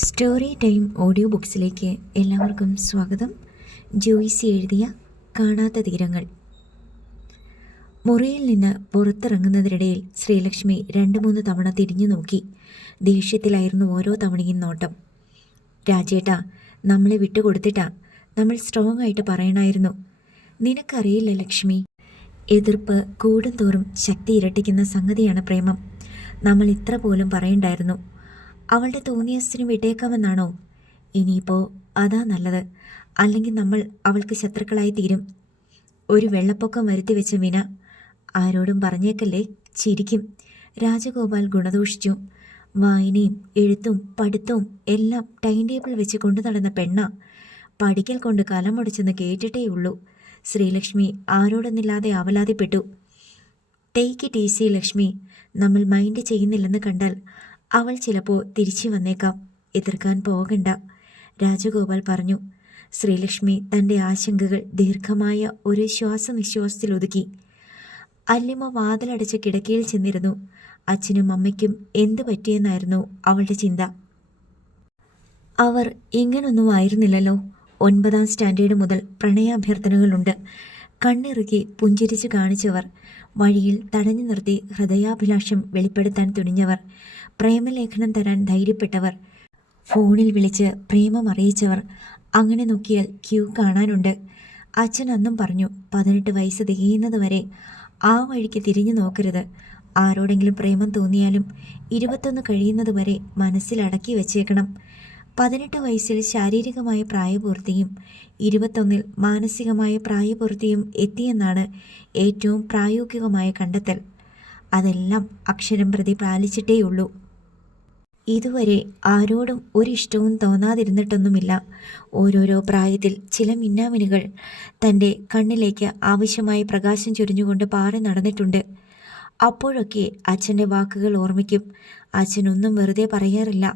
Story time audio ബുക്സിലേക്ക് എല്ലാവർക്കും സ്വാഗതം. ജോയ്സി എഴുതിയ കാണാത്ത തീരങ്ങൾ. മുറിയിൽ നിന്ന് പുറത്തിറങ്ങുന്നതിനിടയിൽ ശ്രീലക്ഷ്മി 2-3 തവണ തിരിഞ്ഞു നോക്കി. ദേഷ്യത്തിലായിരുന്നു ഓരോ തവണയും നോട്ടം. രാജേട്ടാ, നമ്മളെ വിട്ടുകൊടുത്തിട്ടാ. നമ്മൾ സ്ട്രോങ് ആയിട്ട് പറയണമായിരുന്നു. നിനക്കറിയില്ല ലക്ഷ്മി, എതിർപ്പ് കൂടുന്തോറും ശക്തി ഇരട്ടിക്കുന്ന സംഗതിയാണ് പ്രേമം. നമ്മൾ ഇത്ര പോലും പറയണ്ടായിരുന്നു. അവളുടെ തോന്നിയസിന് വിട്ടേക്കാമെന്നാണോ? ഇനിയിപ്പോൾ അതാ നല്ലത്. അല്ലെങ്കിൽ നമ്മൾ അവൾക്ക് ശത്രുക്കളായി തീരും. ഒരു വെള്ളപ്പൊക്കം വരുത്തി വെച്ച വിന. ആരോടും പറഞ്ഞേക്കല്ലേ, ചിരിക്കും. രാജഗോപാൽ ഗുണദോഷിച്ചു. വായനയും എഴുത്തും പഠിത്തവും എല്ലാം ടൈം ടേബിൾ വെച്ച് കൊണ്ടു നടന്ന പെണ്ണ. പഠിക്കൽ കൊണ്ട് കലമുടച്ചെന്ന് കേട്ടിട്ടേയുള്ളൂ. ശ്രീലക്ഷ്മി ആരോടൊന്നില്ലാതെ ആവലാതിപ്പെട്ടു. Take it easy Lakshmi. നമ്മൾ മൈൻഡ് ചെയ്യുന്നില്ലെന്ന് കണ്ടാൽ അവൾ ചിലപ്പോൾ തിരിച്ചു വന്നേക്കാം. എതിർക്കാൻ പോകണ്ട, രാജഗോപാൽ പറഞ്ഞു. ശ്രീലക്ഷ്മി തൻ്റെ ആശങ്കകൾ ദീർഘമായ ഒരു ശ്വാസനിശ്വാസത്തിൽ ഒതുക്കി. അല്ലിമ വാതിലടച്ച കിടക്കയിൽ ചെന്നിരുന്നു. അച്ഛനും അമ്മയ്ക്കും എന്ത് പറ്റിയെന്നായിരുന്നു അവളുടെ ചിന്ത. അവർ ഇങ്ങനൊന്നും ആയിരുന്നില്ലല്ലോ. 9ാം സ്റ്റാൻഡേർഡ് മുതൽ പ്രണയാഭ്യർത്ഥനകളുണ്ട്. കണ്ണിറുക്കി പുഞ്ചിരിച്ചു കാണിച്ചവർ, വഴിയിൽ തടഞ്ഞു നിർത്തി ഹൃദയാഭിലാഷം വെളിപ്പെടുത്താൻ തുനിഞ്ഞവർ, പ്രേമലേഖനം തരാൻ ധൈര്യപ്പെട്ടവർ, ഫോണിൽ വിളിച്ച് പ്രേമം അറിയിച്ചവർ. അങ്ങനെ നോക്കിയാൽ ക്യൂ കാണാനുണ്ട്. അച്ഛൻ അന്നും പറഞ്ഞു, 18 വയസ്സ് തികയുന്നത് വരെ ആ വഴിക്ക് തിരിഞ്ഞു നോക്കരുത്. ആരോടെങ്കിലും പ്രേമം തോന്നിയാലും 21 കഴിയുന്നത് വരെ മനസ്സിലടക്കി വെച്ചേക്കണം. 18 വയസ്സിൽ ശാരീരികമായ പ്രായപൂർത്തിയും 21-ൽ മാനസികമായ പ്രായപൂർത്തിയും എത്തിയെന്നാണ് ഏറ്റവും പ്രായോഗികമായ കണ്ടെത്തൽ. അതെല്ലാം അക്ഷരം പ്രതി പാലിച്ചിട്ടേയുള്ളൂ. ഇതുവരെ ആരോടും ഒരിഷ്ടവും തോന്നാതിരുന്നിട്ടൊന്നുമില്ല. ഓരോരോ പ്രായത്തിൽ ചില മിന്നാമിനുകൾ തൻ്റെ കണ്ണിലേക്ക് ആവശ്യമായ പ്രകാശം ചൊരിഞ്ഞുകൊണ്ട് പാറി നടന്നിട്ടുണ്ട്. അപ്പോഴൊക്കെ അച്ഛൻ്റെ വാക്കുകൾ ഓർമ്മിക്കും. അച്ഛനൊന്നും വെറുതെ പറയാറില്ല.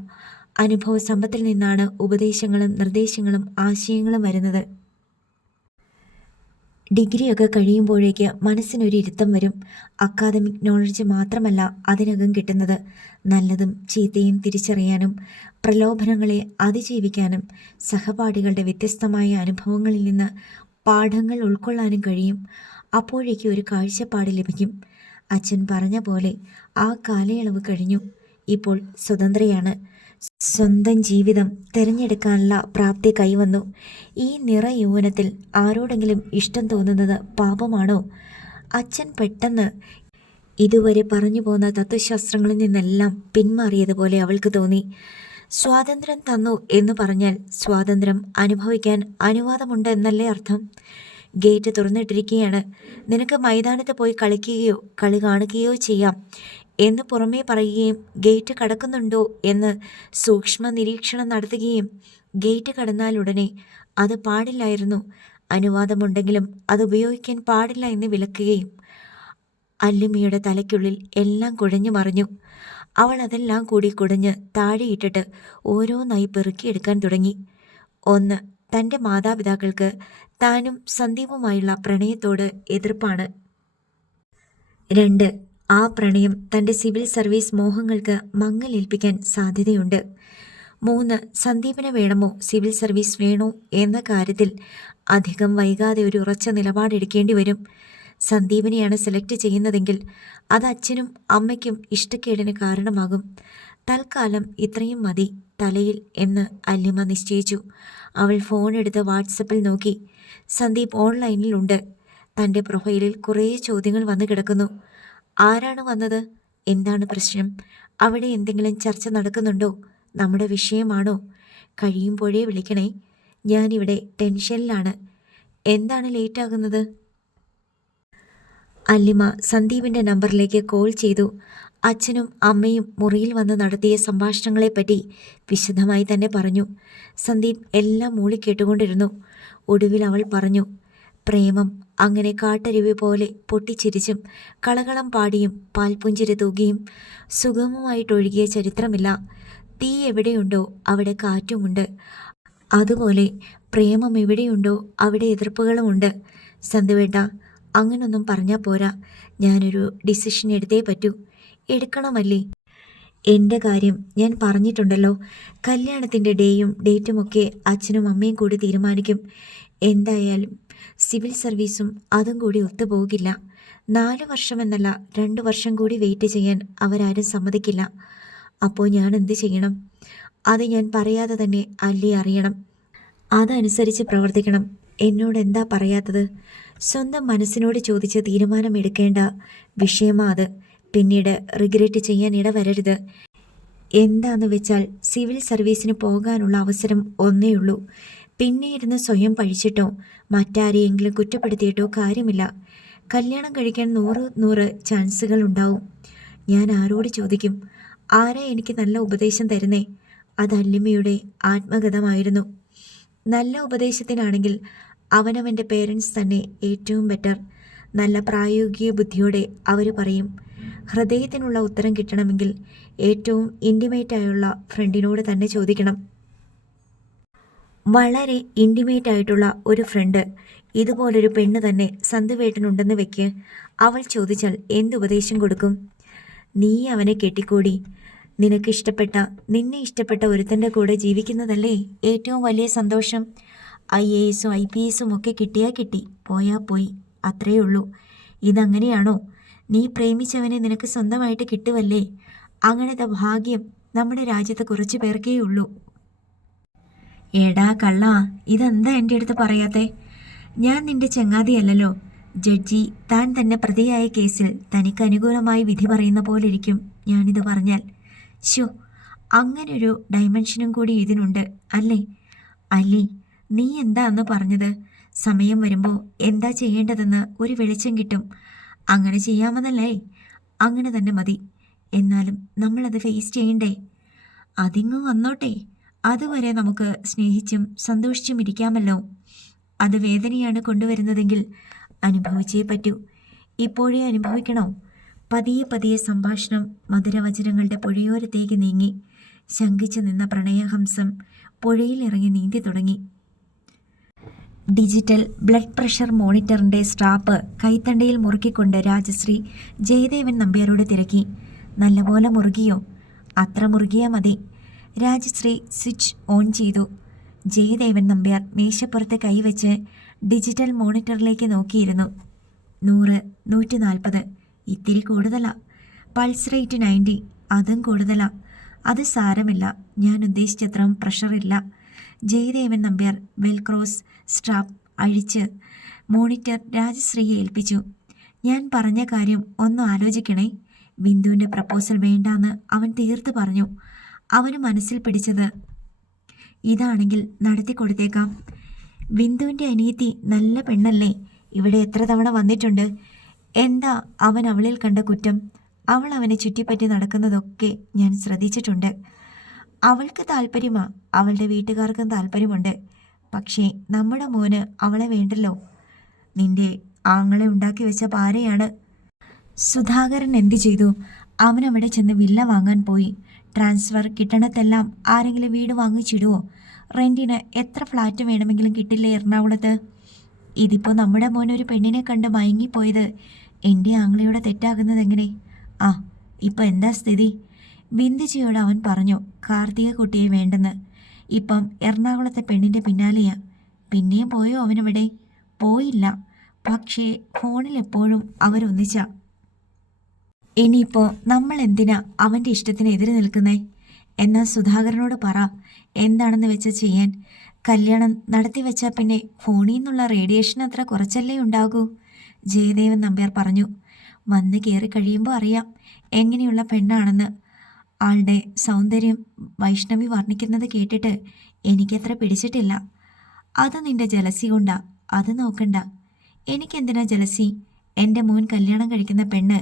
അനുഭവ സമ്പത്തിൽ നിന്നാണ് ഉപദേശങ്ങളും നിർദ്ദേശങ്ങളും ആശയങ്ങളും വരുന്നത്. ഡിഗ്രിയൊക്കെ കഴിയുമ്പോഴേക്ക് മനസ്സിനൊരു ഇരുത്തം വരും. അക്കാദമിക് നോളജ് മാത്രമല്ല അതിനകം കിട്ടുന്നത്. നല്ലതും ചീത്തയും തിരിച്ചറിയാനും പ്രലോഭനങ്ങളെ അതിജീവിക്കാനും സഹപാഠികളുടെ വ്യത്യസ്തമായ അനുഭവങ്ങളിൽ നിന്ന് പാഠങ്ങൾ ഉൾക്കൊള്ളാനും കഴിയും. അപ്പോഴേക്ക് ഒരു കാഴ്ചപ്പാട് ലഭിക്കും. അച്ഛൻ പറഞ്ഞ പോലെ ആ കാലയളവ് കഴിഞ്ഞു. ഇപ്പോൾ സ്വതന്ത്രയാണ്. സ്വന്തം ജീവിതം തിരഞ്ഞെടുക്കാനുള്ള പ്രാപ്തി കൈവന്നു. ഈ നിറ യൗവനത്തിൽ ആരോടെങ്കിലും ഇഷ്ടം തോന്നുന്നത് പാപമാണോ? അച്ഛൻ പെട്ടെന്ന് ഇതുവരെ പറഞ്ഞു പോന്ന തത്വശാസ്ത്രങ്ങളിൽ നിന്നെല്ലാം പിന്മാറിയതുപോലെ അവൾക്ക് തോന്നി. സ്വാതന്ത്ര്യം തന്നു എന്ന് പറഞ്ഞാൽ സ്വാതന്ത്ര്യം അനുഭവിക്കാൻ അനുവാദമുണ്ട് എന്നല്ലേ അർത്ഥം? ഗേറ്റ് തുറന്നിട്ടിരിക്കുകയാണ്. നിനക്ക് മൈതാനത്ത് പോയി കളിക്കുകയോ കളി കാണുകയോ ചെയ്യാം എന്ന് പുറമേ പറയുകയും ഗേറ്റ് കടക്കുന്നുണ്ടോ എന്ന് സൂക്ഷ്മ നിരീക്ഷണം നടത്തുകയും ഗേറ്റ് കടന്നാലുടനെ അത് പാടില്ലായിരുന്നു, അനുവാദമുണ്ടെങ്കിലും അത് ഉപയോഗിക്കാൻ പാടില്ല എന്ന് വിലക്കുകയും. അല്ലുമിയുടെ തലയ്ക്കുള്ളിൽ എല്ലാം കുഴഞ്ഞു മറിഞ്ഞു. അവൾ അതെല്ലാം കൂടി കുടഞ്ഞ് താഴെയിട്ടിട്ട് ഓരോന്നായി പെറുക്കിയെടുക്കാൻ തുടങ്ങി. 1. തൻ്റെ മാതാപിതാക്കൾക്ക് താനും സന്ദീപുമായുള്ള പ്രണയത്തോട് എതിർപ്പാണ്. 2. ആ പ്രണയം തൻ്റെ സിവിൽ സർവീസ് മോഹങ്ങൾക്ക് മങ്ങലേൽപ്പിക്കാൻ സാധ്യതയുണ്ട്. 3. സന്ദീപിനെ വേണമോ സിവിൽ സർവീസ് വേണോ എന്ന കാര്യത്തിൽ അധികം വൈകാതെ ഒരു ഉറച്ച നിലപാടെടുക്കേണ്ടി വരും. സന്ദീപിനെയാണ് സെലക്ട് ചെയ്യുന്നതെങ്കിൽ അത് അച്ഛനും അമ്മയ്ക്കും ഇഷ്ടക്കേടിന് കാരണമാകും. തൽക്കാലം ഇത്രയും മതി തലയിൽ എന്ന് അല്ലിമ നിശ്ചയിച്ചു. അവൾ ഫോണെടുത്ത് വാട്സപ്പിൽ നോക്കി. സന്ദീപ് ഓൺലൈനിൽ ഉണ്ട്. തൻ്റെ പ്രൊഫൈലിൽ കുറേ ചോദ്യങ്ങൾ വന്നു കിടക്കുന്നു. ആരാണ് വന്നത്? എന്താണ് പ്രശ്നം? അവിടെ എന്തെങ്കിലും ചർച്ച നടക്കുന്നുണ്ടോ? നമ്മുടെ വിഷയമാണോ? കഴിയുമ്പോഴേ വിളിക്കണേ, ഞാനിവിടെ ടെൻഷനിലാണ്. എന്താണ് ലേറ്റാകുന്നത്? അല്ലിമ സന്ദീപിൻ്റെ നമ്പറിലേക്ക് കോൾ ചെയ്തു. അച്ഛനും അമ്മയും മുറിയിൽ വന്ന് നടത്തിയ സംഭാഷണങ്ങളെപ്പറ്റി വിശദമായി തന്നെ പറഞ്ഞു. സന്ദീപ് എല്ലാം മൂളിക്കേട്ടുകൊണ്ടിരുന്നു. ഒടുവിൽ അവൾ പറഞ്ഞു, പ്രേമം അങ്ങനെ കാട്ടരുവി പോലെ പൊട്ടിച്ചിരിച്ചും കളകളം പാടിയും പാൽപുഞ്ചിരി തൂകിയും സുഗമമായിട്ടൊഴുകിയ ചരിത്രമില്ല. തീ എവിടെയുണ്ടോ അവിടെ കാറ്റുമുണ്ട്. അതുപോലെ പ്രേമം എവിടെയുണ്ടോ അവിടെ എതിർപ്പുകളുമുണ്ട്. സന്ദീപേട്ട, അങ്ങനൊന്നും പറഞ്ഞാൽ പോരാ. ഞാനൊരു ഡിസിഷൻ എടുത്തേ പറ്റൂ. എടുക്കണമല്ലേ? എൻ്റെ കാര്യം ഞാൻ പറഞ്ഞിട്ടുണ്ടല്ലോ. കല്യാണത്തിൻ്റെ ഡേയും ഡേറ്റുമൊക്കെ അച്ഛനും അമ്മയും കൂടി തീരുമാനിക്കും. എന്തായാലും സിവിൽ സർവീസും അതും കൂടി ഒത്തുപോകില്ല. 4 വർഷമെന്നല്ല 2 വർഷം കൂടി വെയിറ്റ് ചെയ്യാൻ അവരാരും സമ്മതിക്കില്ല. അപ്പോൾ ഞാൻ എന്ത് ചെയ്യണം? അത് ഞാൻ പറയാതെ തന്നെ അല്ലി അറിയണം. അതനുസരിച്ച് പ്രവർത്തിക്കണം. എന്നോട് എന്താ പറയാത്തത്? സ്വന്തം മനസ്സിനോട് ചോദിച്ച് തീരുമാനമെടുക്കേണ്ട വിഷയമാ അത്. പിന്നീട് റിഗ്രറ്റ് ചെയ്യാൻ ഇടവരരുത്. എന്താന്ന് വെച്ചാൽ സിവിൽ സർവീസിന് പോകാനുള്ള അവസരം ഒന്നേയുള്ളൂ. പിന്നെ ഇരുന്ന് സ്വയം പഴിച്ചിട്ടോ മറ്റാരെയെങ്കിലും കുറ്റപ്പെടുത്തിയിട്ടോ കാര്യമില്ല. കല്യാണം കഴിക്കാൻ 100 ചാൻസുകൾ ഉണ്ടാവും. ഞാൻ ആരോട് ചോദിക്കും? ആരാ എനിക്ക് നല്ല ഉപദേശം തരുന്നേ? അത് അല്ലിമ്മയുടെ ആത്മകഥമായിരുന്നു. നല്ല ഉപദേശത്തിനാണെങ്കിൽ അവനവൻ്റെ പേരൻസ് തന്നെ ഏറ്റവും ബെറ്റർ. നല്ല പ്രായോഗിക ബുദ്ധിയോടെ അവർ പറയും. ഹൃദയത്തിനുള്ള ഉത്തരം കിട്ടണമെങ്കിൽ ഏറ്റവും ഇൻറ്റിമേറ്റായുള്ള ഫ്രണ്ടിനോട് തന്നെ ചോദിക്കണം. വളരെ ഇൻറ്റിമേറ്റായിട്ടുള്ള ഒരു ഫ്രണ്ട് ഇതുപോലൊരു പെണ്ണ് തന്നെ സന്തുവേട്ടനുണ്ടെന്ന് വെക്ക്. അവൾ ചോദിച്ചാൽ എന്തുപദേശം കൊടുക്കും? നീ അവനെ കെട്ടിക്കൂടി. നിന്നെ ഇഷ്ടപ്പെട്ട ഒരുത്തൻ്റെ കൂടെ ജീവിക്കുന്നതല്ലേ ഏറ്റവും വലിയ സന്തോഷം. IASഉം IPSഉം ഒക്കെ കിട്ടിയാൽ കിട്ടി, പോയാൽ പോയി, അത്രയേ ഉള്ളൂ. ഇതങ്ങനെയാണോ? നീ പ്രേമിച്ചവനെ നിനക്ക് സ്വന്തമായിട്ട് കിട്ടുമല്ലേ? അങ്ങനത്തെ ഭാഗ്യം നമ്മുടെ രാജ്യത്ത് കുറച്ച് പേർക്കേ ഉള്ളൂ. എടാ കള്ളാ, ഇതെന്താ എൻ്റെ അടുത്ത് പറയാത്തെ? ഞാൻ നിന്റെ ചങ്ങാതിയല്ലല്ലോ. ജഡ്ജി താൻ തന്നെ പ്രതിയായ കേസിൽ തനിക്ക് അനുകൂലമായി വിധി പറയുന്ന പോലിരിക്കും ഞാനിത് പറഞ്ഞാൽ. ശോ, അങ്ങനൊരു ഡൈമെൻഷനും കൂടി ഇതിനുണ്ട് അല്ലേ? അല്ലി, നീ എന്താ അന്ന് പറഞ്ഞത്? സമയം വരുമ്പോൾ എന്താ ചെയ്യേണ്ടതെന്ന് ഒരു വെളിച്ചം കിട്ടും. അങ്ങനെ ചെയ്യാമെന്നല്ലേ? അങ്ങനെ തന്നെ മതി. എന്നാലും നമ്മളത് ഫേസ് ചെയ്യണ്ടേ? അതിങ്ങ് വന്നോട്ടെ. അതുവരെ നമുക്ക് സ്നേഹിച്ചും സന്തോഷിച്ചും ഇരിക്കാമല്ലോ. അത് വേദനയാണ് കൊണ്ടുവരുന്നതെങ്കിൽ അനുഭവിച്ചേ പറ്റൂ. ഇപ്പോഴേ അനുഭവിക്കണോ? പതിയെ പതിയെ സംഭാഷണം മധുരവചനങ്ങളുടെ പുഴയോരത്തേക്ക് നീങ്ങി. ശങ്കിച്ചു നിന്ന പ്രണയഹംസം പുഴയിലിറങ്ങി നീന്തി തുടങ്ങി. ഡിജിറ്റൽ ബ്ലഡ് പ്രഷർ മോണിറ്ററിൻ്റെ സ്ട്രാപ്പ് കൈത്തണ്ടയിൽ മുറുക്കിക്കൊണ്ട് രാജശ്രീ ജയദേവൻ നമ്പ്യാരോട് തിരക്കി. നല്ലപോലെ മുറുകിയോ? അത്ര മുറുകിയാൽ മതി. രാജശ്രീ സ്വിച്ച് ഓൺ ചെയ്തു. ജയദേവൻ നമ്പ്യാർ മേശപ്പുറത്ത് കൈവച്ച് ഡിജിറ്റൽ മോണിറ്ററിലേക്ക് നോക്കിയിരുന്നു. 100, 140, ഇത്തിരി കൂടുതലാ. പൾസ് റേറ്റ് 90, അതും കൂടുതലാ. അത് സാരമില്ല, ഞാൻ ഉദ്ദേശിച്ചത്രയും പ്രഷറില്ല. ജയദേവൻ നമ്പ്യാർ വെൽക്രോസ് സ്ട്രാപ്പ് അഴിച്ച് മോണിറ്റർ രാജശ്രീയെ ഏൽപ്പിച്ചു. ഞാൻ പറഞ്ഞ കാര്യം ഒന്ന് ആലോചിക്കണേ. ബിന്ദുവിൻ്റെ പ്രപ്പോസൽ വേണ്ടാന്ന് അവൻ തീർത്ത് പറഞ്ഞു. അവന് മനസ്സിൽ പിടിച്ചത് ഇതാണെങ്കിൽ നടത്തി കൊടുത്തേക്കാം. ബിന്ദുവിൻ്റെ അനിയത്തി നല്ല പെണ്ണല്ലേ? ഇവിടെ എത്ര തവണ വന്നിട്ടുണ്ട്. എന്താ അവൻ അവളിൽ കണ്ട കുറ്റം? അവൾ അവനെ ചുറ്റിപ്പറ്റി നടക്കുന്നതൊക്കെ ഞാൻ ശ്രദ്ധിച്ചിട്ടുണ്ട്. അവൾക്ക് താല്പര്യമാ, അവളുടെ വീട്ടുകാർക്കും താല്പര്യമുണ്ട്. പക്ഷേ നമ്മുടെ മോന് അവളെ വേണ്ടല്ലോ. നിന്റെ ആങ്ങളെ ഉണ്ടാക്കി വെച്ച പാരയാണ്. സുധാകരൻ എന്തു ചെയ്തു? അവനവിടെ ചെന്ന് വില്ല വാങ്ങാൻ പോയി. ട്രാൻസ്ഫർ കിട്ടണത്തെല്ലാം ആരെങ്കിലും വീട് വാങ്ങിച്ചിടുവോ? റെൻറ്റിന് എത്ര ഫ്ലാറ്റ് വേണമെങ്കിലും കിട്ടില്ലേ എറണാകുളത്ത്? ഇതിപ്പോൾ നമ്മുടെ മോനൊരു പെണ്ണിനെ കണ്ട് മയങ്ങിപ്പോയത് എൻ്റെ ആങ്ങളയുടെ തെറ്റാകുന്നത് എങ്ങനെ? ആ, ഇപ്പം എന്താ സ്ഥിതി? ബിന്ദുജിയോട് അവൻ പറഞ്ഞു കാർത്തിക കുട്ടിയെ വേണ്ടെന്ന്. ഇപ്പം എറണാകുളത്തെ പെണ്ണിൻ്റെ പിന്നാലെയാ. പിന്നെയും പോയോ അവനവിടെ? പോയില്ല. പക്ഷേ ഫോണിൽ എപ്പോഴും അവരൊന്നിച്ച. ഇനിയിപ്പോൾ നമ്മൾ എന്തിനാ അവൻ്റെ ഇഷ്ടത്തിന് എതിരെ നിൽക്കുന്നേ? എന്നാൽ സുധാകരനോട് പറ എന്താണെന്ന് വെച്ചാൽ ചെയ്യാൻ. കല്യാണം നടത്തി വെച്ചാൽ പിന്നെ ഫോണിൽ നിന്നുള്ള റേഡിയേഷൻ അത്ര കുറച്ചല്ലേ ഉണ്ടാകൂ. ജയദേവൻ നമ്പ്യാർ പറഞ്ഞു. വന്ന് കയറി കഴിയുമ്പോൾ അറിയാം എങ്ങനെയുള്ള പെണ്ണാണെന്ന്. ആളുടെ സൗന്ദര്യം വൈഷ്ണവി വർണ്ണിക്കുന്നത് കേട്ടിട്ട് എനിക്കത്ര പിടിച്ചിട്ടില്ല. അത് നിന്റെ ജലസി കൊണ്ടാ, അത് നോക്കണ്ട. എനിക്കെന്തിനാ ജലസി? എൻ്റെ മോൻ കല്യാണം കഴിക്കുന്ന പെണ്ണ്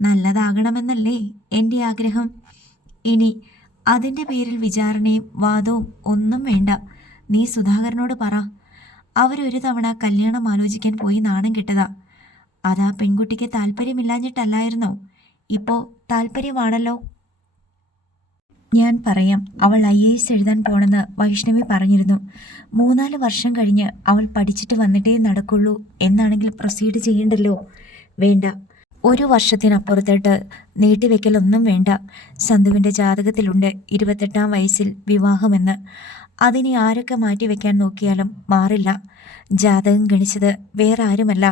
നല്ലതാകണമെന്നല്ലേ എൻ്റെ ആഗ്രഹം. ഇനി അതിൻ്റെ പേരിൽ വിചാരണയും വാദവും ഒന്നും വേണ്ട. നീ സുധാകരനോട് പറ. അവരൊരു തവണ കല്യാണം ആലോചിക്കാൻ പോയി നാണം കെട്ടതാ. അതാ പെൺകുട്ടിക്ക് താല്പര്യമില്ലാഞ്ഞിട്ടല്ലായിരുന്നോ? ഇപ്പോൾ താല്പര്യമാണല്ലോ. ഞാൻ പറയാം. അവൾ IAS എഴുതാൻ പോണെന്ന് വൈഷ്ണവി പറഞ്ഞിരുന്നു. 3-4 വർഷം കഴിഞ്ഞ് അവൾ പഠിച്ചിട്ട് വന്നിട്ടേ നടക്കുള്ളൂ എന്നാണെങ്കിൽ പ്രൊസീഡ് ചെയ്യണ്ടല്ലോ. വേണ്ട, 1 വർഷത്തിനപ്പുറത്തോട്ട് നീട്ടിവെക്കലൊന്നും വേണ്ട. സന്തുവിൻ്റെ ജാതകത്തിലുണ്ട് 28-ാം വയസ്സിൽ വിവാഹമെന്ന്. അതിനെ ആരൊക്കെ മാറ്റിവെക്കാൻ നോക്കിയാലും മാറില്ല. ജാതകം ഗണിച്ചത് വേറെ ആരുമല്ല,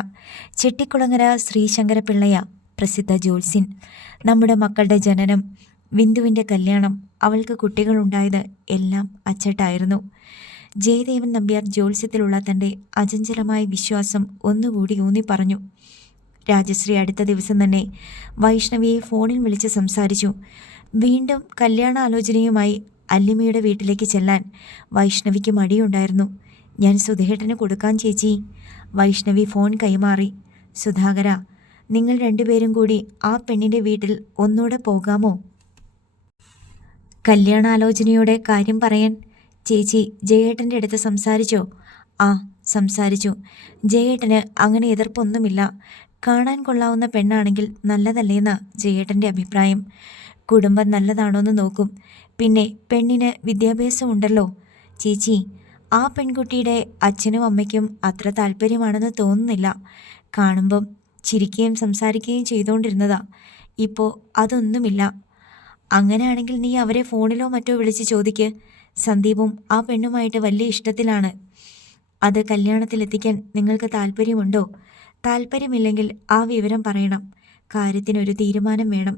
ചെട്ടിക്കുളങ്ങര ശ്രീശങ്കരപിള്ളയ, പ്രസിദ്ധ ജ്യോത്സ്യൻ. നമ്മുടെ മക്കളുടെ ജനനം, ബിന്ദുവിൻ്റെ കല്യാണം, അവൾക്ക് കുട്ടികളുണ്ടായത് എല്ലാം അച്ചട്ടായിരുന്നു. ജയദേവൻ നമ്പ്യാർ ജ്യോത്സ്യത്തിലുള്ള തൻ്റെ അചഞ്ചലമായ വിശ്വാസം ഒന്നുകൂടി ഊന്നി പറഞ്ഞു. രാജശ്രീ അടുത്ത ദിവസം തന്നെ വൈഷ്ണവിയെ ഫോണിൽ വിളിച്ച് സംസാരിച്ചു. വീണ്ടും കല്യാണാലോചനയുമായി അല്ലിമയുടെ വീട്ടിലേക്ക് ചെല്ലാൻ വൈഷ്ണവിക്ക് മടിയുണ്ടായിരുന്നു. ഞാൻ സുധേട്ടന് കൊടുക്കാൻ ചേച്ചി. വൈഷ്ണവി ഫോൺ കൈമാറി. സുധാകര, നിങ്ങൾ രണ്ടുപേരും കൂടി ആ പെണ്ണിൻ്റെ വീട്ടിൽ ഒന്നുകൂടെ പോകാമോ? കല്യാണാലോചനയുടെ കാര്യം പറയാൻ. ചേച്ചി ജയേട്ടൻ്റെ അടുത്ത് സംസാരിച്ചോ? ആ, സംസാരിച്ചു. ജയേട്ടന് അങ്ങനെ എതിർപ്പൊന്നുമില്ല. കാണാൻ കൊള്ളാവുന്ന പെണ്ണാണെങ്കിൽ നല്ലതല്ലേന്നാ ജയേട്ടൻ്റെ അഭിപ്രായം. കുടുംബം നല്ലതാണോന്ന് നോക്കും. പിന്നെ പെണ്ണിന് വിദ്യാഭ്യാസം ഉണ്ടല്ലോ. ചേച്ചി, ആ പെൺകുട്ടിയുടെ അച്ഛനും അമ്മയ്ക്കും അത്ര താല്പര്യമാണെന്ന് തോന്നുന്നില്ല. കാണുമ്പം ചിരിക്കുകയും സംസാരിക്കുകയും ചെയ്തുകൊണ്ടിരുന്നതാ. ഇപ്പോൾ അതൊന്നുമില്ല. അങ്ങനെയാണെങ്കിൽ നീ അവരെ ഫോണിലോ മറ്റോ വിളിച്ച് ചോദിക്ക്. സന്ദീപും ആ പെണ്ണുമായിട്ട് വലിയ ഇഷ്ടത്തിലാണ്. അത് കല്യാണത്തിലെത്തിക്കാൻ നിങ്ങൾക്ക് താല്പര്യമുണ്ടോ? താല്പര്യമില്ലെങ്കിൽ ആ വിവരം പറയണം. കാര്യത്തിനൊരു തീരുമാനം വേണം.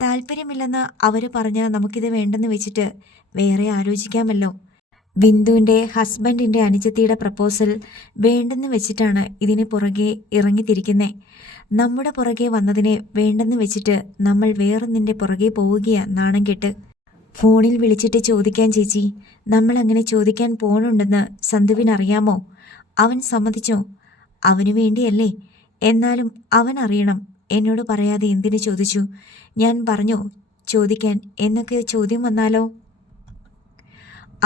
താല്പര്യമില്ലെന്ന് അവർ പറഞ്ഞാൽ നമുക്കിത് വേണ്ടെന്ന് വെച്ചിട്ട് വേറെ ആലോചിക്കാമല്ലോ. ബിന്ദുവിൻ്റെ ഹസ്ബൻഡിൻ്റെ അനുജത്തിയുടെ പ്രപ്പോസൽ വേണ്ടെന്ന് വെച്ചിട്ടാണ് ഇതിന് പുറകെ ഇറങ്ങിത്തിരിക്കുന്നേ. നമ്മുടെ പുറകെ വന്നതിനെ വേണ്ടെന്ന് വെച്ചിട്ട് നമ്മൾ വേറൊന്നിൻ്റെ പുറകെ പോവുകയാ നാണം കെട്ട്. ഫോണിൽ വിളിച്ചിട്ട് ചോദിക്കാൻ ചേച്ചി. നമ്മളങ്ങനെ ചോദിക്കാൻ പോണുണ്ടെന്ന് സന്തുവിനറിയാമോ? അവൻ സമ്മതിച്ചോ? അവനു വേണ്ടിയല്ലേ? എന്നാലും അവൻ അറിയണം. എന്നോട് പറയാതെ എന്തിനു ചോദിച്ചു? ഞാൻ പറഞ്ഞോ ചോദിക്കാൻ എന്നൊക്കെ ചോദ്യം വന്നാലോ?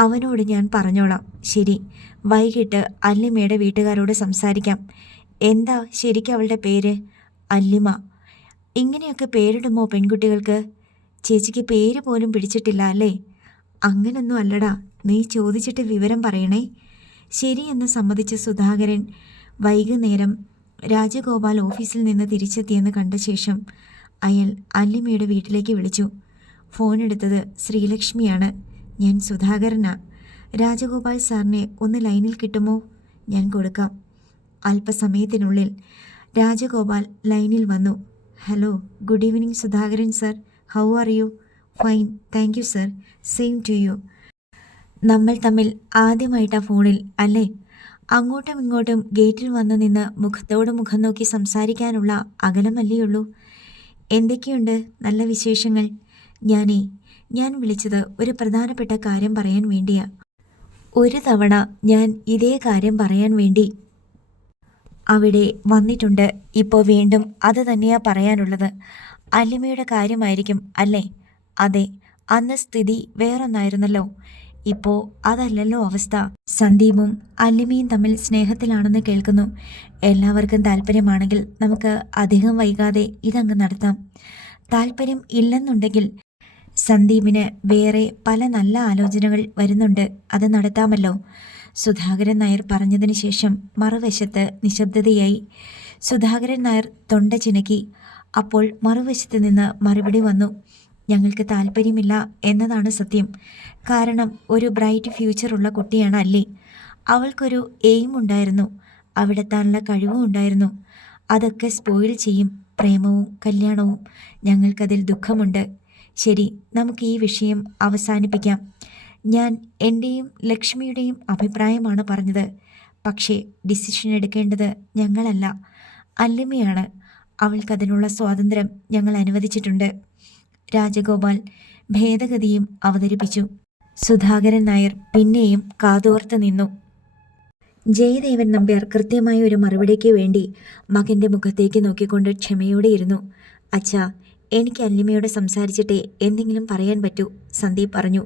അവനോട് ഞാൻ പറഞ്ഞോളാം. ശരി, വൈകിട്ട് അല്ലിമയുടെ വീട്ടുകാരോട് സംസാരിക്കാം. എന്താ ശരിക്കും അവളുടെ പേര്? അല്ലിമ. ഇങ്ങനെയൊക്കെ പേരിടുമോ പെൺകുട്ടികൾക്ക്? ചേച്ചിക്ക് പേര് പോലും പിടിച്ചിട്ടില്ല അല്ലേ? അങ്ങനൊന്നും അല്ലടാ, നീ ചോദിച്ചിട്ട് വിവരം പറയണേ. ശരിയെന്ന് സമ്മതിച്ച സുധാകരൻ വൈകുന്നേരം രാജഗോപാൽ ഓഫീസിൽ നിന്ന് തിരിച്ചെത്തിയെന്ന് കണ്ട ശേഷം അയാൾ അല്ലിമയുടെ വീട്ടിലേക്ക് വിളിച്ചു. ഫോണെടുത്തത് ശ്രീലക്ഷ്മിയാണ്. ഞാൻ സുധാകരനാ. രാജഗോപാൽ സാറിനെ ഒന്ന് ലൈനിൽ കിട്ടുമോ? ഞാൻ കൊടുക്കാം. അല്പസമയത്തിനുള്ളിൽ രാജഗോപാൽ ലൈനിൽ വന്നു. Hello, good evening Sudhakaran sir. How are you? Fine, thank you sir. Same to you. നമ്മൾ തമ്മിൽ ആദ്യമായിട്ടാ ഫോണിൽ അല്ലേ? അങ്ങോട്ടും ഇങ്ങോട്ടും ഗേറ്റിൽ വന്നു നിന്ന് മുഖത്തോട് മുഖം നോക്കി സംസാരിക്കാനുള്ള അകലമല്ലേയുള്ളൂ. എന്തൊക്കെയുണ്ട് നല്ല വിശേഷങ്ങൾ? ഞാൻ വിളിച്ചത് ഒരു പ്രധാനപ്പെട്ട കാര്യം പറയാൻ വേണ്ടിയാ. ഒരു തവണ ഞാൻ ഇതേ കാര്യം പറയാൻ വേണ്ടി അവിടെ വന്നിട്ടുണ്ട്. ഇപ്പോൾ വീണ്ടും അത് തന്നെയാ പറയാനുള്ളത്. അല്ലിമയുടെ കാര്യമായിരിക്കും അല്ലേ? അതെ, അന്ന് സ്ഥിതി വേറൊന്നായിരുന്നല്ലോ. ഇപ്പോൾ അതല്ലല്ലോ അവസ്ഥ. സന്ദീപും അല്ലിമയും തമ്മിൽ സ്നേഹത്തിലാണെന്ന് കേൾക്കുന്നു. എല്ലാവർക്കും താല്പര്യമാണെങ്കിൽ നമുക്ക് അധികം വൈകാതെ ഇതങ്ങ് നടത്താം. താല്പര്യം ഇല്ലെന്നുണ്ടെങ്കിൽ സന്ദീപിന് വേറെ പല നല്ല ആലോചനകൾ വരുന്നുണ്ട്. അത് നടത്താമല്ലോ. സുധാകരൻ നായർ പറഞ്ഞതിന് ശേഷം മറുവശത്ത് നിശബ്ദതയായി. സുധാകരൻ നായർ തൊണ്ട ചിനക്കി. അപ്പോൾ മറുവശത്ത് നിന്ന് മറുപടി വന്നു. ഞങ്ങൾക്ക് താല്പര്യമില്ല എന്നതാണ് സത്യം. കാരണം ഒരു ബ്രൈറ്റ് ഫ്യൂച്ചറുള്ള കുട്ടിയാണ് അല്ലി. അവൾക്കൊരു എയിം ഉണ്ടായിരുന്നു, അവിടെത്താനുള്ള കഴിവും ഉണ്ടായിരുന്നു. അതൊക്കെ സ്പോയിൽ ചെയ്യും പ്രേമവും കല്യാണവും. ഞങ്ങൾക്കതിൽ ദുഃഖമുണ്ട്. ശരി, നമുക്ക് ഈ വിഷയം അവസാനിപ്പിക്കാം. ഞാൻ എൻ്റെയും ലക്ഷ്മിയുടെയും അഭിപ്രായമാണ് പറഞ്ഞത്. പക്ഷേ ഡിസിഷൻ എടുക്കേണ്ടത് ഞങ്ങളല്ല, അല്ലിമയാണ്. അവൾക്കതിനുള്ള സ്വാതന്ത്ര്യം ഞങ്ങൾ അനുവദിച്ചിട്ടുണ്ട്. രാജഗോപാൽ ഭേദഗതിയും അവതരിപ്പിച്ചു. സുധാകരൻ നായർ പിന്നെയും കാതോർത്ത് നിന്നു. ജയദേവൻ നമ്പ്യാർ കൃത്യമായ ഒരു മറുപടിക്ക് വേണ്ടി മകൻ്റെ മുഖത്തേക്ക് നോക്കിക്കൊണ്ട് ക്ഷമയോടെ ഇരുന്നു. അച്ഛാ, എനിക്ക് അല്ലിമയോട് സംസാരിച്ചിട്ടേ എന്തെങ്കിലും പറയാൻ പറ്റൂ, സന്ദീപ് പറഞ്ഞു.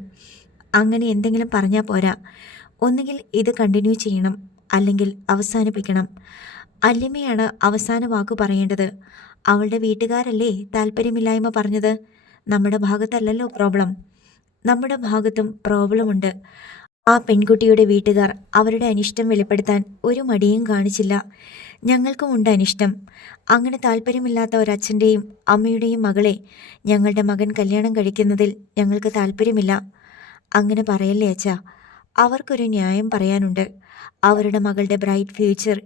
അങ്ങനെ എന്തെങ്കിലും പറഞ്ഞാൽ പോരാ. ഒന്നുകിൽ ഇത് കണ്ടിന്യൂ ചെയ്യണം, അല്ലെങ്കിൽ അവസാനിപ്പിക്കണം. അല്ലിമയാണ് അവസാന വാക്കു പറയേണ്ടത്. അവളുടെ വീട്ടുകാരല്ലേ താല്പര്യമില്ലായ്മ പറഞ്ഞത്. നമ്മുടെ ഭാഗത്തല്ലല്ലോ പ്രോബ്ലം. നമ്മുടെ ഭാഗത്തും പ്രോബ്ലമുണ്ട്. ആ പെൺകുട്ടിയുടെ വീട്ടുകാർ അവരുടെ അനിഷ്ടം വെളിപ്പെടുത്താൻ ഒരു മടിയും കാണിച്ചില്ല. ഞങ്ങൾക്കും ഉണ്ട് അനിഷ്ടം. അങ്ങനെ താല്പര്യമില്ലാത്ത ഒരച്ഛൻ്റെയും അമ്മയുടെയും മകളെ ഞങ്ങളുടെ മകൻ കല്യാണം കഴിക്കുന്നതിൽ ഞങ്ങൾക്ക് താല്പര്യമില്ല. അങ്ങനെ പറയല്ലേ അച്ഛാ. അവർക്കൊരു ന്യായം പറയാനുണ്ട്. അവരുടെ മകളുടെ ബ്രൈറ്റ് ഫ്യൂച്ചർ